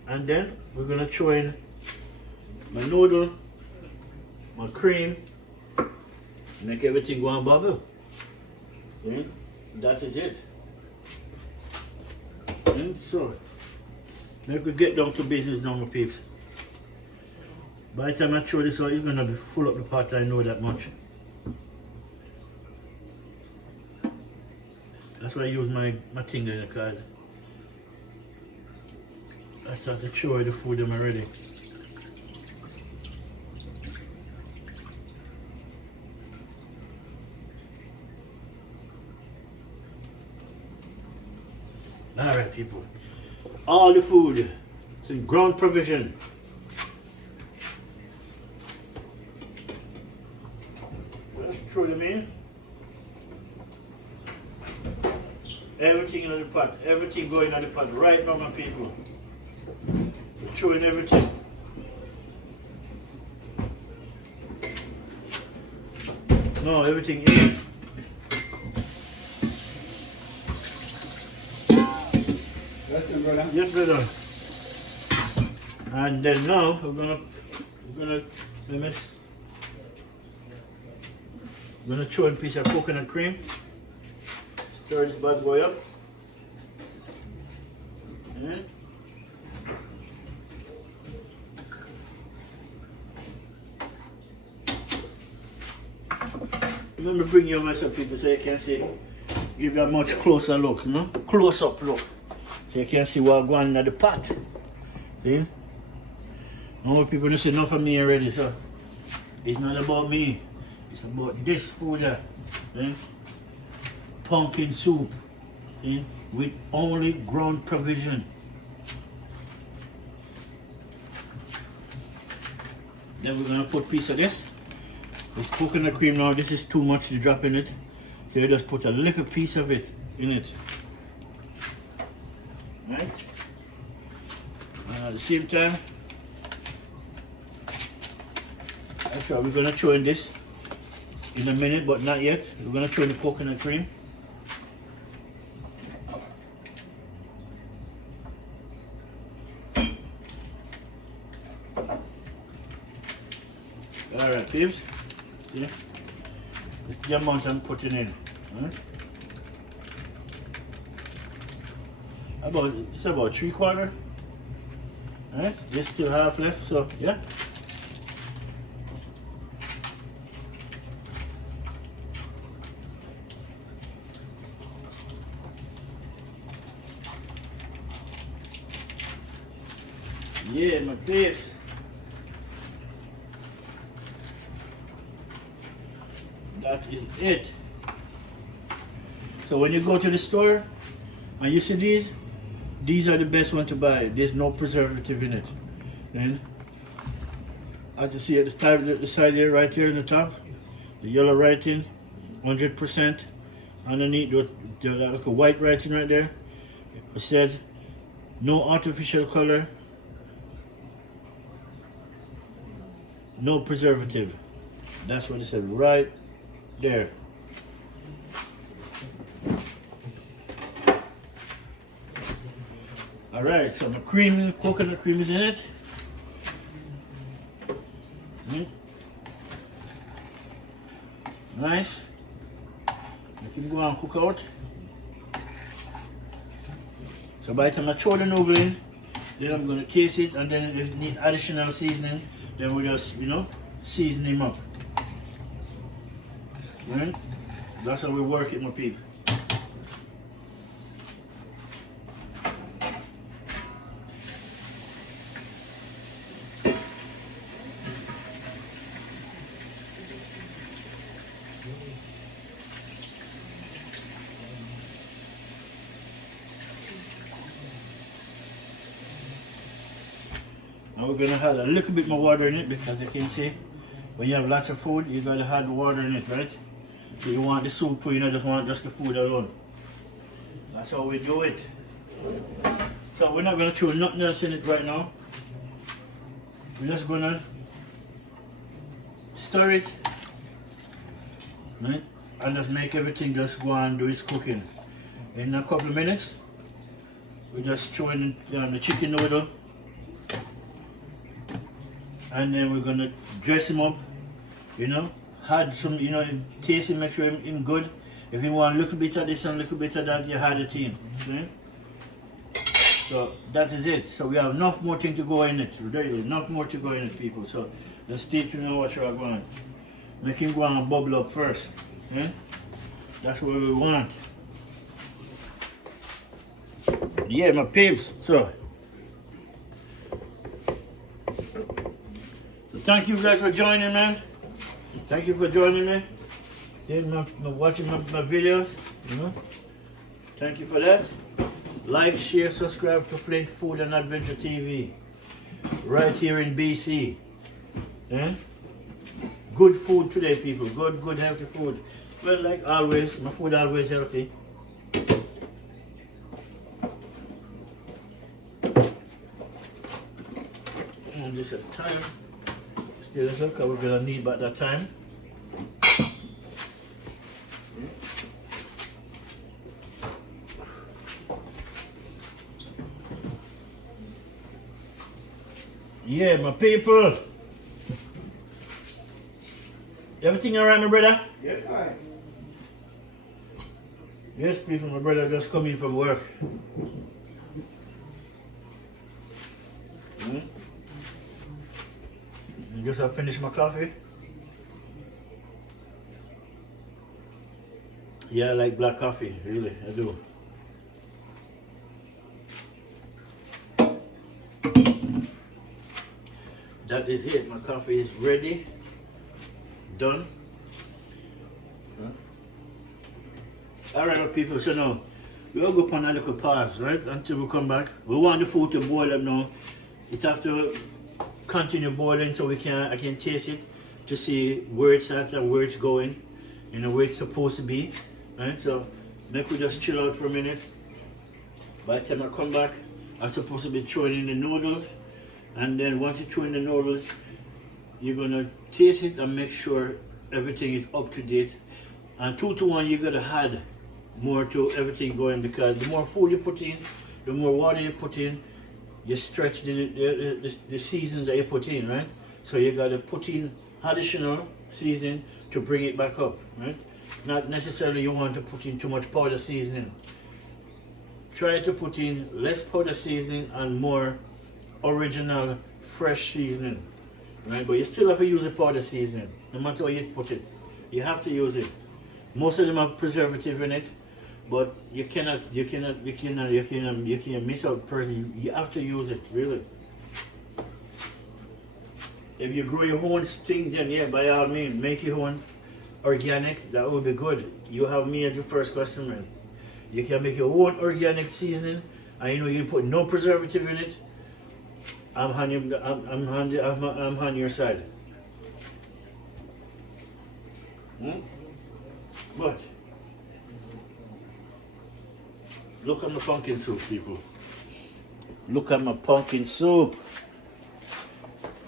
And then we're gonna throw in my noodle, my cream, make everything go and bubble. See? That is it. And so, now we get down to business now, my peeps. By the time I throw this out, you're gonna be full up the pot, I know that much. That's why I use my thing there, because I start to throw the food them already. Alright people, all the food, it's in ground provision. Just throw them in. Everything in the pot, everything going in the pot right now my people. We're throwing everything. No, everything in. Yes, brother. And then now we're gonna throw in a piece of coconut cream. Stir this bad boy up. And let me bring you over some people so you can see, give you a much closer look, you know? Close up look. So you can see what's going in the pot. See? More people don't see enough of me already, so it's not about me. It's about this food here. See? Pumpkin soup. See? With only ground provision. Then we're gonna put a piece of this. This coconut cream now, this is too much to drop in it. So you just put a little piece of it in it. Right? At the same time, actually we're going to throw in this in a minute, but not yet. We're going to throw in the coconut cream. Alright, peeps. See? This is the amount I'm putting in. Right? It's about 3/4. Alright, there's still half left, so yeah. Yeah, my babes. That is it. So when you go to the store and you see these are the best one to buy. There's no preservative in it. Then, as you see at the side here, right here in the top, the yellow writing, 100%. Underneath, there's like a white writing right there. It said, no artificial color, no preservative. That's what it said right there. Alright, so my cream, coconut cream is in it. Nice. You can go and cook out. So by the time I throw the noodle in, then I'm going to case it, and then if you need additional seasoning, then we just, season him up. Right? That's how we work it, my people. Now we're going to add a little bit more water in it, because you can see when you have lots of food, you got to add water in it, right? So you want the soup too, you don't just want just the food alone. That's how we do it. So we're not going to throw nothing else in it right now. We're just going to stir it, right? And just make everything just go and do its cooking. In a couple of minutes, we just throw in the chicken noodle. And then we're gonna dress him up, add some, taste him, make sure him good. If you want a little bit of this and a little bit of that, you add it in. Okay? So that is it. So we have enough more thing to go in it. Really, enough more to go in it, people. So let's stay tuned and watch our going. Make him go and bubble up first. Yeah? That's what we want. Yeah, my peeps. So thank you guys for joining, man. Thank you for joining me. Watching my videos. You know. Thank you for that. Like, share, subscribe to Flint Food and Adventure TV. Right here in BC. Yeah? Good food today, people. Good healthy food. Well, like always, my food always healthy. And this at time. Still this up, because we're gonna need about that time. Yeah, my people. Everything alright, my brother? Yes, fine. Yes, people, my brother just coming from work. Just I finished my coffee. Yeah, I like black coffee, really, I do. That is it, my coffee is ready, done. Alright, people, so now we'll go upon a little pause, right, until we come back. We want the food to boil up now. It have to continue boiling so I can taste it to see where it's at and where it's going, you know, where it's supposed to be, right? So make we just chill out for a minute. By the time I come back, I'm supposed to be throwing in the noodles, and then once you throw in the noodles, you're gonna taste it and make sure everything is up to date. And 2 to 1, you're gonna add more to everything going, because the more food you put in, the more water you put in, you stretch the seasoning that you put in, right? So you got to put in additional seasoning to bring it back up, right? Not necessarily you want to put in too much powder seasoning. Try to put in less powder seasoning and more original fresh seasoning, right? But you still have to use the powder seasoning, no matter how you put it. You have to use it. Most of them have preservative in it, but you can't miss out person. You have to use it, really. If you grow your own thing, then yeah, by all means, make your own organic. That would be good. You have me as your first customer. You can make your own organic seasoning, and you know you put no preservative in it. I'm on your side. But look at my pumpkin soup, people. Look at my pumpkin soup.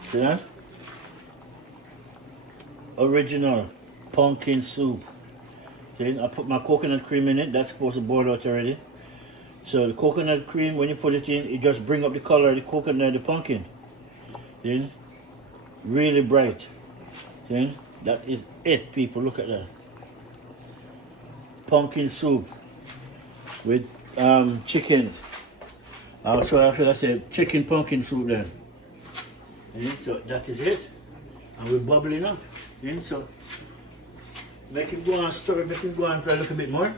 See that? Original pumpkin soup. See, I put my coconut cream in it. That's supposed to boil out already. So the coconut cream, when you put it in, it just bring up the color of the coconut, the pumpkin. See? Really bright. See? That is it, people. Look at that. Pumpkin soup with chickens. So I should have said chicken pumpkin soup then. So that is it. And we're bubbling up. So make him go and stir, make him go and try a little bit more.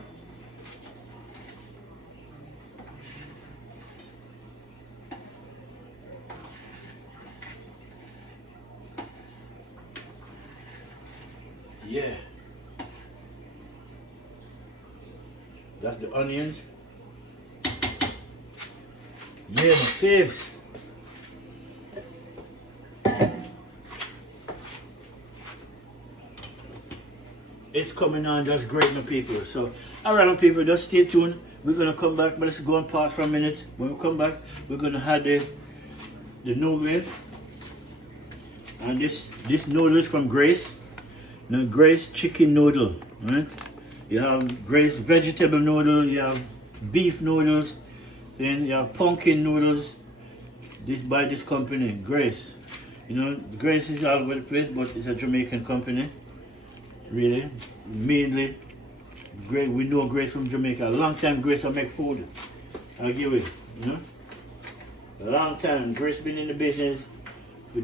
Yeah. That's the onions. Yeah, my pigs. It's coming on just great, my people. So, alright, my people, just stay tuned. We're gonna come back, but let's go and pause for a minute. When we come back, we're gonna add the noodle in. And this noodle is from Grace. Now, Grace chicken noodle, right? You have Grace vegetable noodle, you have beef noodles, then you have pumpkin noodles. This by this company, Grace. You know, Grace is all over the place, but it's a Jamaican company. Really, mainly. Great, we know Grace from Jamaica. A long time Grace will make food. I'll give it, you know. A long time. Grace been in the business for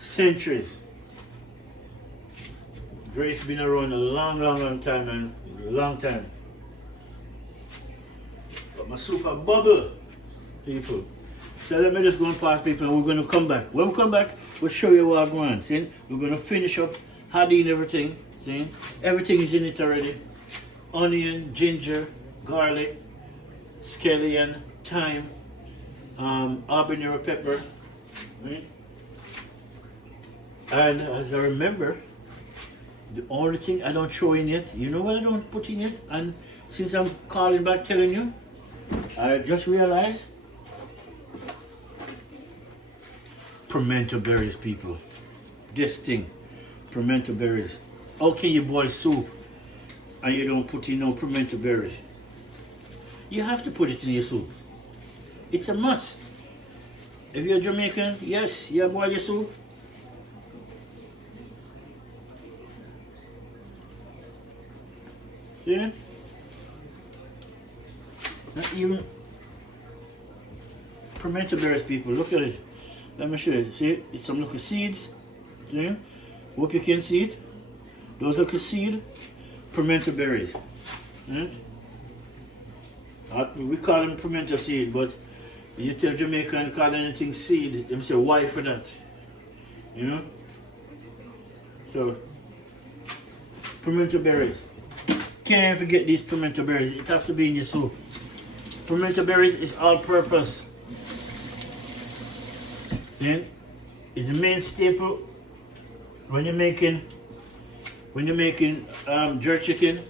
centuries. Grace been around a long time, man. A long time. But my soup a bubble, people. So let me just go and pass people and we're going to come back. When we come back, we'll show you what I'm going. See? We're going to finish up adding everything. See? Everything is in it already. Onion, ginger, garlic, scallion, thyme, habanero pepper. Right? And as I remember, the only thing I don't throw in yet, you know what I don't put in yet? And since I'm calling back telling you, I just realized pimento berries, people. This thing, pimento berries. How can you boil soup and you don't put in no pimento berries? You have to put it in your soup. It's a must. If you're Jamaican, yes, you boil your soup. Yeah? Not even pimento berries, people. Look at it. Let me show you. See, it's some little seeds. See? Hope you can see it. Those little seed, pimento berries. Right? We call them pimento seed, but you tell Jamaican call anything seed, them say why for that. You know? So pimento berries. Can't forget these pimento berries. It have to be in your soup. Pimento berries is all purpose. Then it's the main staple when you're making jerk chicken.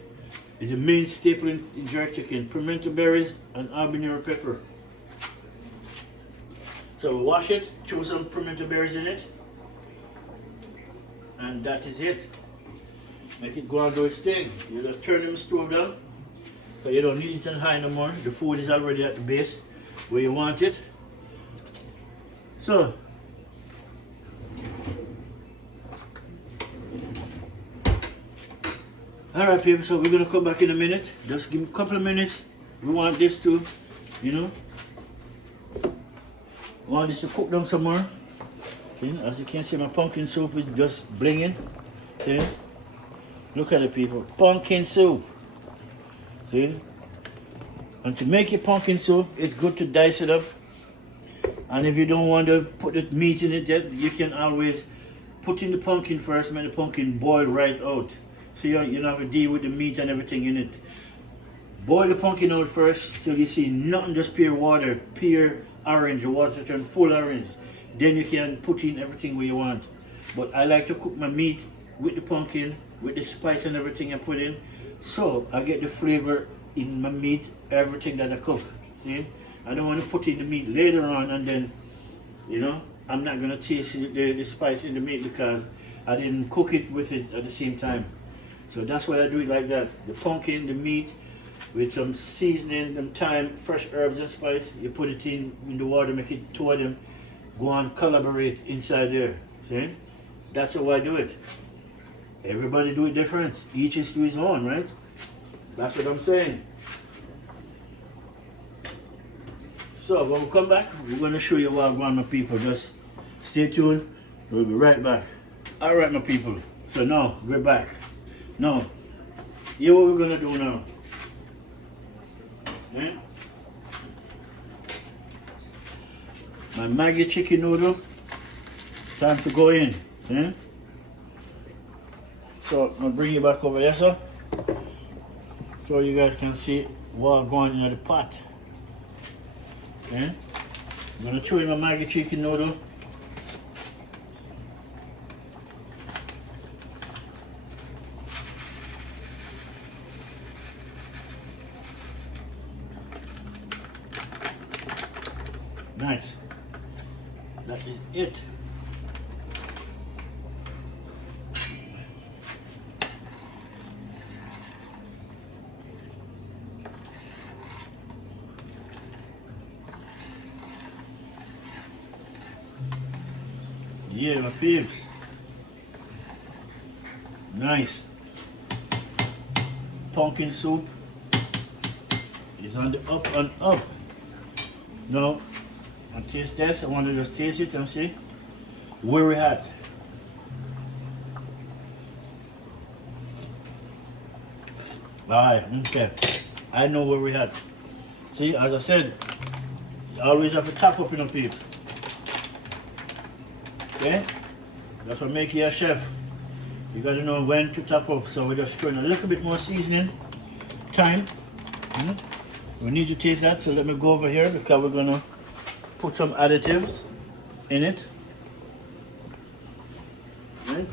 It's the main staple in jerk chicken. Pimento berries and habanero pepper. So wash it, throw some pimento berries in it, and that is it. Make it go and do its thing. You just turn the stove down, so you don't need it on high no more. The food is already at the base where you want it. So alright people, so we're gonna come back in a minute. Just give me a couple of minutes. We want this to, you know, we want this to cook down some more. See, as you can see, my pumpkin soup is just blinging. See? Look at it, people. Pumpkin soup. See? And to make your pumpkin soup, it's good to dice it up. And if you don't want to put the meat in it yet, you can always put in the pumpkin first, make the pumpkin boil right out. So you don't have to deal with the meat and everything in it. Boil the pumpkin out first till you see nothing, just pure water, pure orange, the water turn full orange. Then you can put in everything where you want. But I like to cook my meat with the pumpkin, with the spice and everything I put in. So I get the flavor in my meat, everything that I cook. See? I don't want to put in the meat later on and then, you know, I'm not going to taste the spice in the meat because I didn't cook it with it at the same time. So that's why I do it like that. The pumpkin, the meat, with some seasoning, some thyme, fresh herbs and spice. You put it in the water, make it two of them go and collaborate inside there. See? That's how I do it. Everybody do it different. Each is to his own, right? That's what I'm saying. So when we come back, we're going to show you what I want, my people. Just stay tuned. We'll be right back. All right, my people. So now we're back. Now, here's what we're going to do now. Okay? My Maggi chicken noodle. Time to go in. Okay? So I'm going to bring you back over here, sir. So you guys can see what's going in the pot. Okay? I'm going to throw in my Maggi chicken noodle. Nice. That is it. Yeah, my peeps. Nice. Pumpkin soup is on the up and up. Now, and taste this. I want to just taste it and see where we're at. Alright, okay. I know where we're at. See, as I said, you always have to top up in a peep. Okay? That's what makes you a chef. You gotta know when to top up. So we're just throwing a little bit more seasoning. Thyme. We need to taste that, so let me go over here because we're gonna put some additives in it. Right?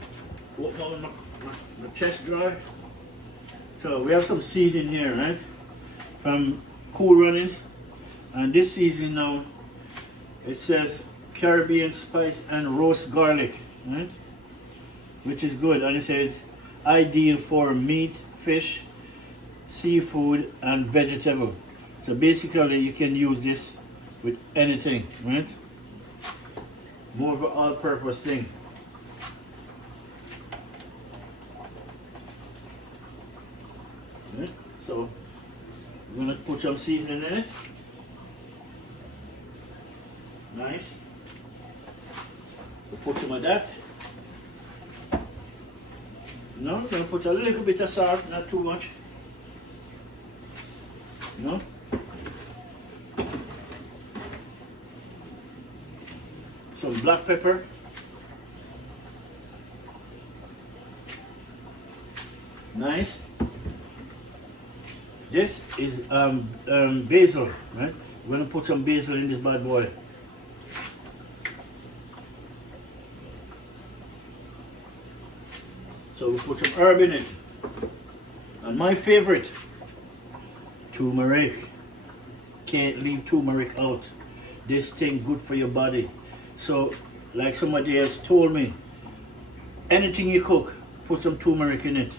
Open my chest drawer. So we have some seasoning here, right? From Cool Runnings. And this seasoning now, it says Caribbean spice and roast garlic, right? Which is good. And it says ideal for meat, fish, seafood, and vegetable. So basically you can use this with anything, right? More of an all-purpose thing. Right? So we're gonna put some seasoning in it. Nice. We'll put some of that. No, I'm gonna put a little bit of salt, not too much. No. Some black pepper. Nice. This is basil, right? We're gonna put some basil in this bad boy. So we put some herb in it. And my favorite, turmeric. Can't leave turmeric out. This thing good for your body. So, like somebody else told me, anything you cook, put some turmeric in it.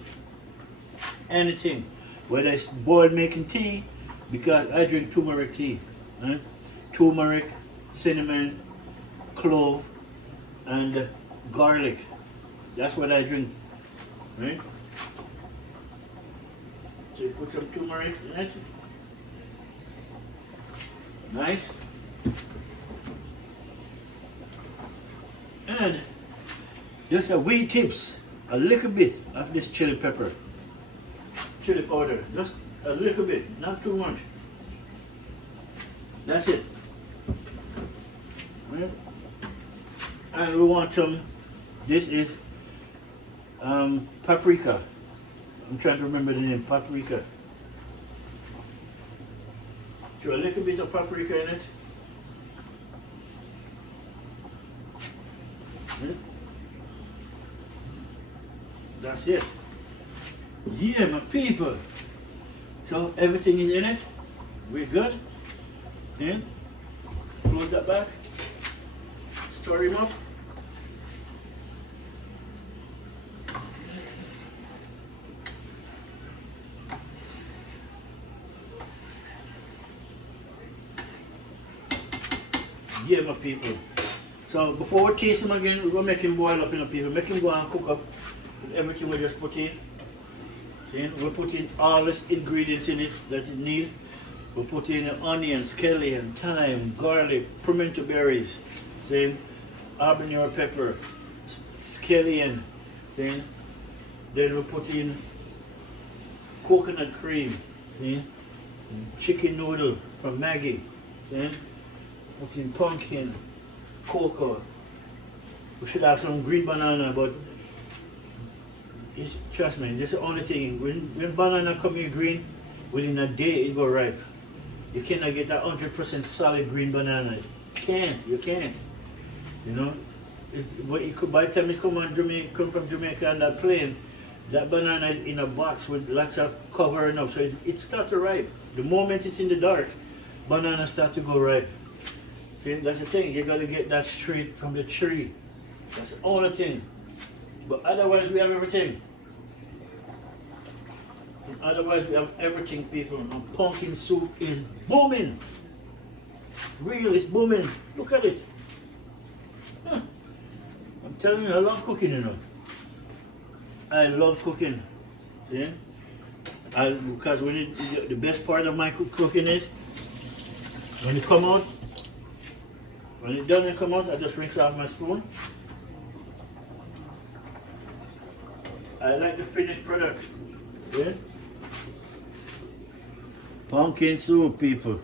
Anything. Whether it's boiled making tea, because I drink turmeric tea. Right? Turmeric, cinnamon, clove, and garlic. That's what I drink. Right? So you put some turmeric in it. Nice. And just a wee tips, a little bit of this chili pepper, chili powder, just a little bit, not too much. That's it. Right? And we want some, this is paprika. I'm trying to remember the name, paprika. Throw a little bit of paprika in it. That's it. Yeah, my people. So everything is in it. We're good. Then close that back. Stir him up. Yeah, my people. So before we taste him again, we're gonna make him boil up in a people. Make him go and cook up with everything we just put in. See? We'll put in all the ingredients in it that you need. We'll put in onion, scallion, thyme, garlic, pimento berries, see? Habanero pepper, scallion. See? Then we'll put in coconut cream, see? Chicken noodle from Maggi. See? Put in pumpkin, cocoa. We should have some green banana, but trust me, this is the only thing. When banana come in green, within a day it go ripe. You cannot get a 100% solid green banana. You can't. You know, by the time it come from Jamaica on that plane, that banana is in a box with lots of covering up, so it starts to ripe. The moment it's in the dark, banana start to go ripe. See, that's the thing, you gotta get that straight from the tree. That's the only thing. But otherwise we have everything. Otherwise we have everything, people. And pumpkin soup is booming. Real, it's booming. Look at it. Huh. I'm telling you, I love cooking, you know. I love cooking. See? Because the best part of my cooking is when you come out, When it's done and come out, I just rinse off my spoon. I like the finished product. Yeah? Pumpkin soup, people.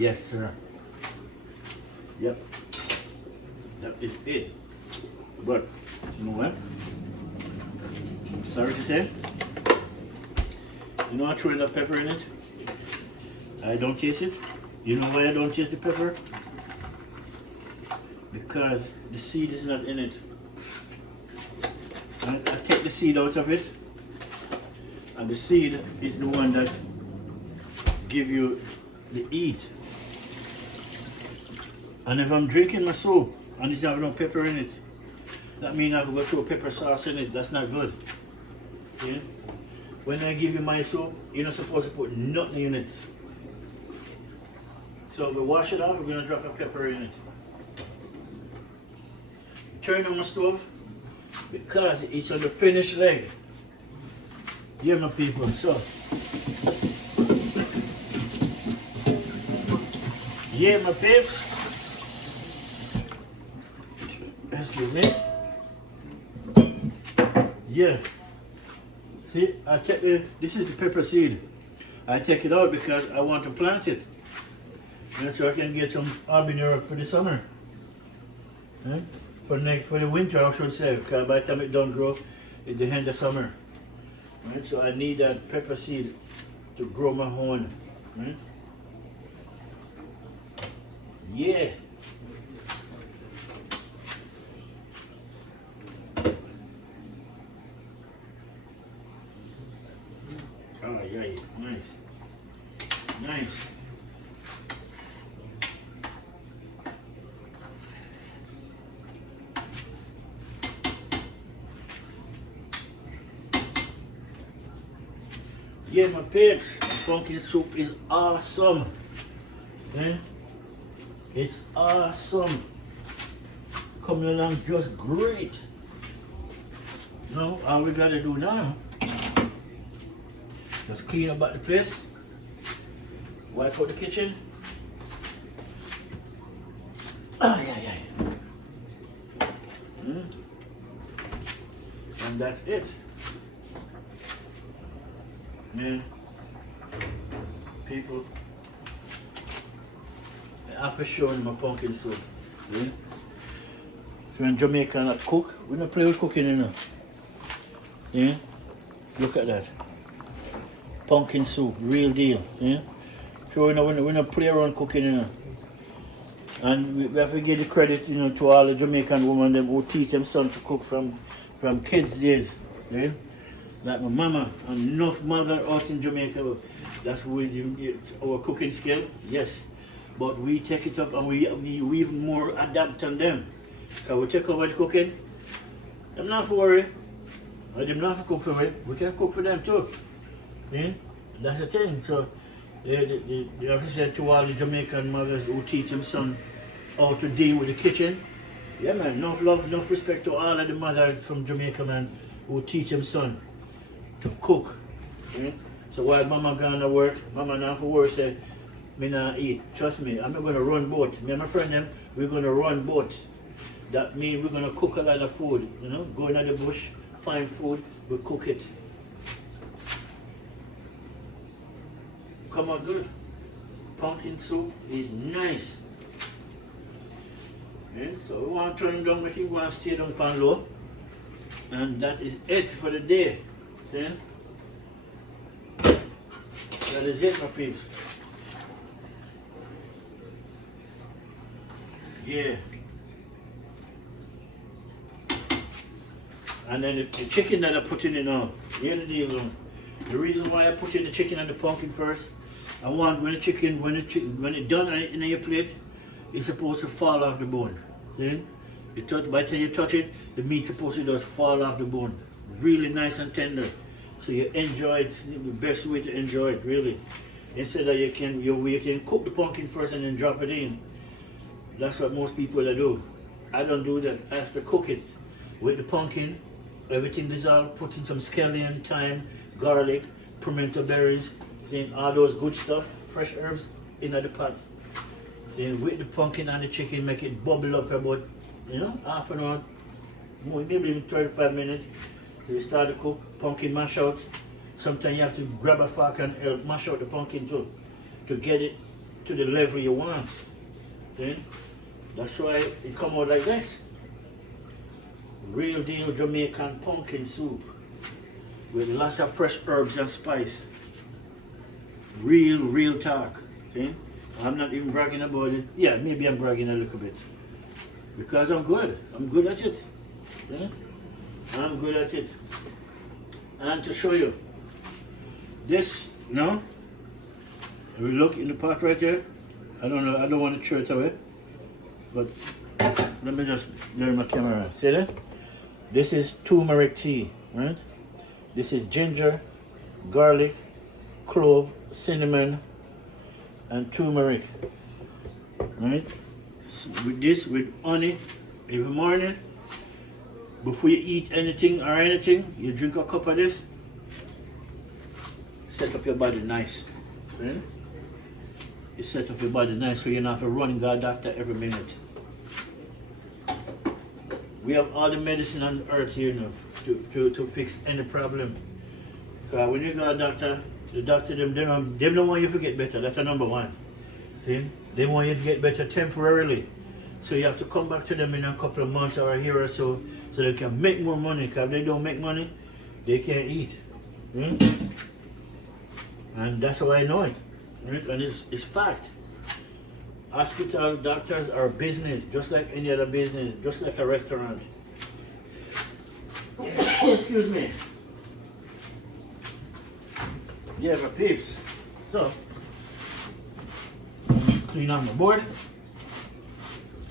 Yes, sir. Yep. That is it. But, you know what? Sorry to say. You know I threw that pepper in it? I don't taste it. You know why I don't taste the pepper? Because the seed is not in it. I take the seed out of it, and the seed is the one that give you the heat. And if I'm drinking my soup and it's have no pepper in it, that means I have to go through pepper sauce in it. That's not good. Yeah? When I give you my soup, you're not supposed to put nothing in it. So we wash it off, we're going to drop a pepper in it. Turn on the stove because it's on the finished leg. Yeah, my people. So, yeah, my pips. Excuse me. Yeah. See, I take this is the pepper seed. I take it out because I want to plant it. And so I can get some habanero for the summer. Eh? For the winter, I should say, because by the time it don't grow, it's the end of summer. Right? So I need that pepper seed to grow my own. Right? Yeah. Oh yeah, nice. Nice. Yeah, my peeps, pumpkin soup is awesome. Eh? It's awesome. Coming along just great. Now, all we gotta do now, just clean up the place, wipe out the kitchen. Ah, yeah. And that's it. Man, people, I have to show them my pumpkin soup. Yeah? So when Jamaican not cook, we don't play with cooking, you know. Yeah? Look at that. Pumpkin soup, real deal. Yeah? So we don't play around cooking, you know. And we have to give the credit, you know, to all the Jamaican women them who teach them son to cook from kids' days. Yeah? Like my mama and enough mother out in Jamaica, that's our cooking skill, yes. But we take it up and we even more adapt than them. Because we take over the cooking, them not to worry. Or them not to cook for me, we can cook for them too. Yeah? That's the thing. So they have to say to all the Jamaican mothers who teach them son how to deal with the kitchen. Yeah man, enough love, enough respect to all of the mothers from Jamaica man who teach them son to cook. Yeah? So while mama gone to work, mama not for work say, me not eat. Trust me, I'm not gonna run boat. Me and my friend them, we're gonna run boat. That means we're gonna cook a lot of food, you know, go into the bush, find food, we cook it. Come out good. Pumpkin soup is nice. Yeah? So we want to turn them down, make it want to stay down pan low. And that is it for the day. See? That is it, my peeps. Yeah. And then the chicken that I put in it now. Here the deal. The reason why I put in the chicken and the pumpkin first, I want when it's done in your plate, it's supposed to fall off the bone. See? By the time you touch it, the meat supposed to just fall off the bone. Really nice and tender. So you enjoy it, the best way to enjoy it, really. Instead of you can cook the pumpkin first and then drop it in. That's what most people do. I don't do that. I have to cook it with the pumpkin, everything dissolved, put in some scallion, thyme, garlic, pimento berries, seeing all those good stuff, fresh herbs in the pot. Seeing with the pumpkin and the chicken, make it bubble up for about, half an hour, maybe even 35 minutes. So you start to cook, pumpkin mash out. Sometimes you have to grab a fork and help mash out the pumpkin too, to get it to the level you want. See? That's why it come out like this. Real deal Jamaican pumpkin soup with lots of fresh herbs and spice. Real talk. See? I'm not even bragging about it. Yeah, maybe I'm bragging a little bit. Because I'm good. I'm good at it. See? I'm good at it. And to show you, this, if we look in the pot right here, I don't know, I don't want to throw it away, but let me just turn my camera. See that? This is turmeric tea, right? This is ginger, garlic, clove, cinnamon, and turmeric, right? So with honey, every morning, before you eat anything, you drink a cup of this, set up your body nice, right? You set up your body nice so you're not running to a doctor every minute. We have all the medicine on earth here now to fix any problem. Because when you go to a doctor, the doctor, they don't want you to get better. That's the number one. See? They want you to get better temporarily. So you have to come back to them in a couple of months or a year or so they can make more money. Because if they don't make money, they can't eat. And that's how I know it. Right? And it's fact. Hospital doctors are business, just like any other business, just like a restaurant. Excuse me. Yeah, my peeps. So, clean out my board.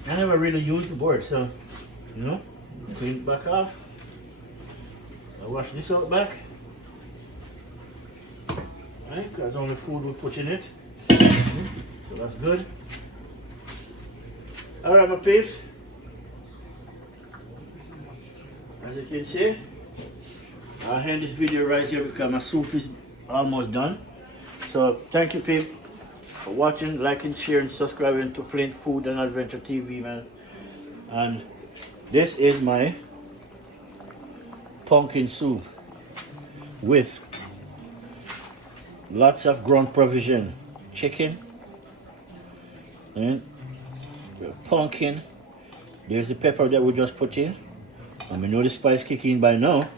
I never really used the board, so, clean it back off. I wash this out back. Right, because only food we put in it. So that's good. Alright, my peeps. As you can see, I'll end this video right here because my soup is almost done. So thank you, peeps, for watching, liking, sharing, subscribing to Flint Food and Adventure TV, man. And this is my pumpkin soup with lots of ground provision, chicken, and pumpkin. There's the pepper that we just put in. And we know the spice kicking by now.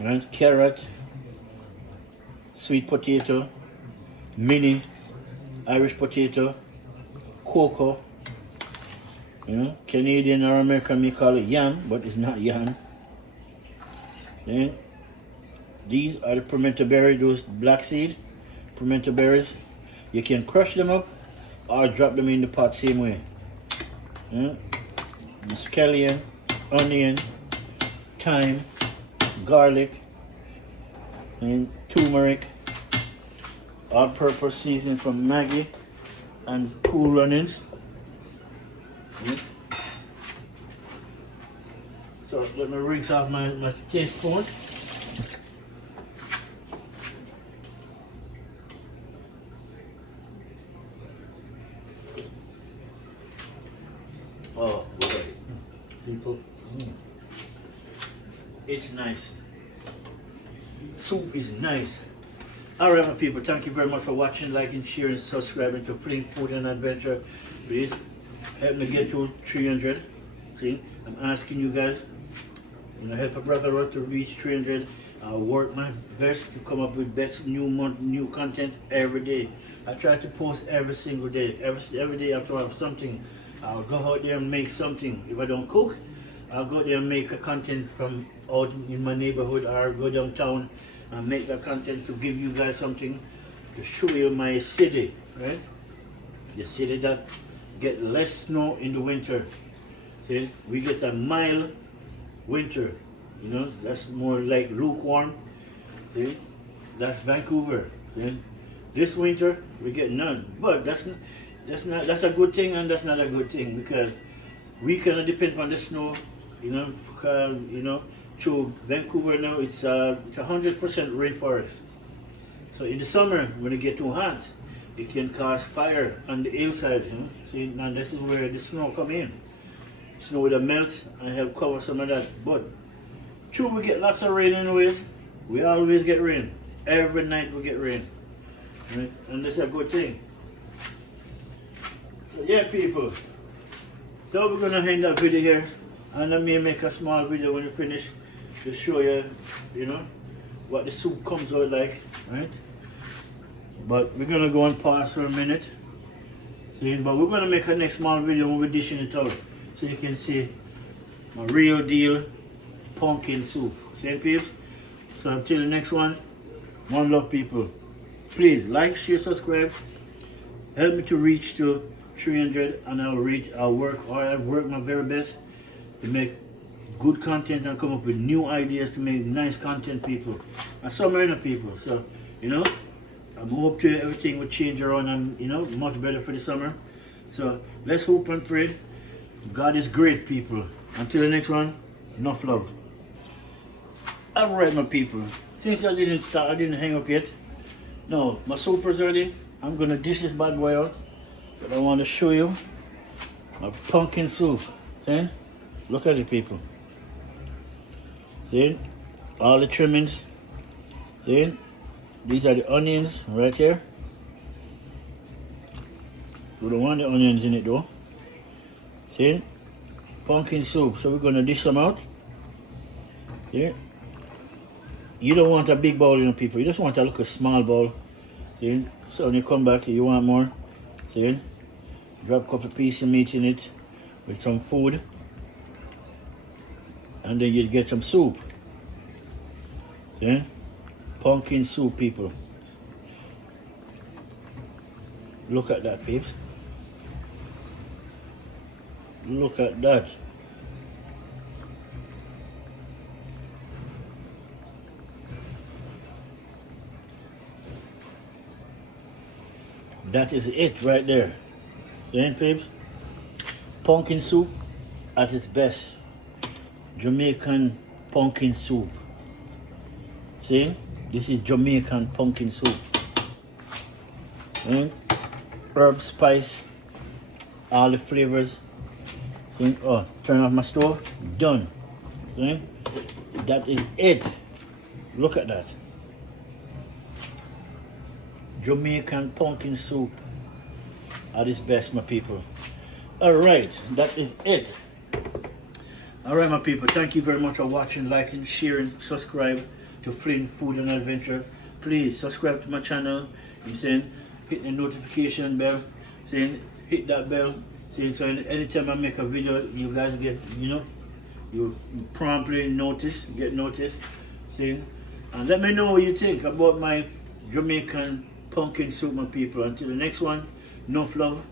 And carrot, sweet potato, mini Irish potato, cocoa. Canadian or American may call it yam, but it's not yam. Then these are the pimento berries, those black seed pimento berries. You can crush them up or drop them in the pot same way. Scallion, onion, thyme, garlic, and turmeric, all-purpose seasoning from Maggi, and cool onions. So let me rinse off my teaspoon. Oh, look at it. People. It's nice. Soup is nice. Alright, my people, thank you very much for watching, liking, sharing, subscribing to Flint Food and Adventure. Please help me get to 300. See, I'm asking you guys, help a brother out to reach 300. I'll work my best to come up with best new content every day. I try to post every single day. Every day I have to have something. I'll go out there and make something. If I don't cook, I'll go there and make a content from out in my neighborhood, or go downtown and make that content to give you guys something to show you my city, right? The city that get less snow in the winter. See, we get a mild winter, that's more like lukewarm. See, that's Vancouver. See, this winter we get none, but that's a good thing and that's not a good thing, because we cannot depend on the snow, because through Vancouver now it's 100% rainforest. So in the summer, when it get too hot, it can cause fire on the hillside. You know? See, now this is where the snow come in. Snow will melt and help cover some of that. But true, we get lots of rain anyways. We always get rain. Every night we get rain. Right? And that's a good thing. So yeah, people. So we're gonna end that video here. And I may make a small video when you finish to show you, you know, what the soup comes out like, right? But we're gonna go and pause for a minute. See, but we're gonna make a next small video when we're dishing it out. So you can see my real deal pumpkin soup. See, peeps? So until the next one, one love, people. Please like, share, subscribe. Help me to reach to 300 and I'll work my very best to make good content and come up with new ideas to make nice content, people. And some are people. So, you know, I'm hope to everything will change around and, you know, much better for the summer. So let's hope and pray. God is great, people. Until the next one, enough love. Alright, my people. Since I didn't hang up yet. No, my soup is ready. I'm gonna dish this bad boy out. But I want to show you my pumpkin soup. See? Look at it, people. See? All the trimmings. See? These are the onions right here. We don't want the onions in it though. See? Pumpkin soup. So we're gonna dish some out. See? You don't want a big bowl, you know, people. You just want a little small bowl. See? So when you come back, you want more. See? Drop a couple of pieces of meat in it with some food. And then you get some soup. See? Pumpkin soup, people. Look at that, peeps. Look at that. That is it right there. See, peeps? Pumpkin soup at its best. Jamaican pumpkin soup. See? This is Jamaican pumpkin soup. Herb, spice, all the flavors. See? Oh, turn off my stove. Done. See? That is it. Look at that. Jamaican pumpkin soup at its best, my people. Alright, that is it. Alright, my people, thank you very much for watching, liking, sharing, subscribe to Flynn Food and Adventure. Please subscribe to my channel. I'm saying, hit the notification bell. Saying, hit that bell. Saying, so anytime I make a video, you guys get, you know, you promptly get noticed. Saying, and let me know what you think about my Jamaican pumpkin soup, my people. Until the next one, enough love.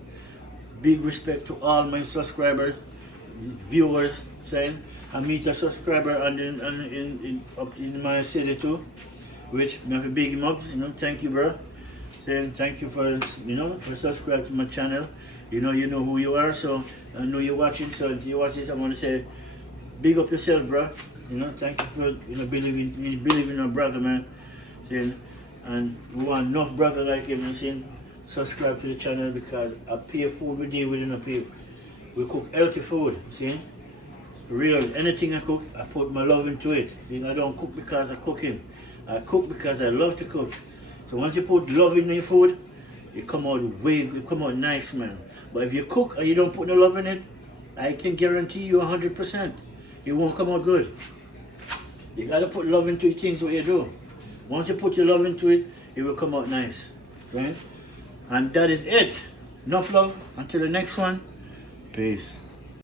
Big respect to all my subscribers, viewers. Saying, I meet a subscriber up in my city too, which I have to big him up. You know, thank you, bro. Saying thank you for, you know, for subscribe to my channel. You know who you are, so I know you're watching. So if you watch this, I want to say, big up yourself, bro. You know, thank you for, you know, believing in our brother, man. Saying, and we want enough brother like him. And saying, subscribe to the channel because I pay food we deal with, you know, pay. We cook healthy food. See. Real, anything I cook, I put my love into it. See, I don't cook because I'm cooking. I cook because I love to cook. So once you put love in your food, it come out nice, man. But if you cook and you don't put no love in it, I can guarantee you 100%, it won't come out good. You gotta put love into things what you do. Once you put your love into it, it will come out nice. Right? And that is it. Enough love. Until the next one. Peace.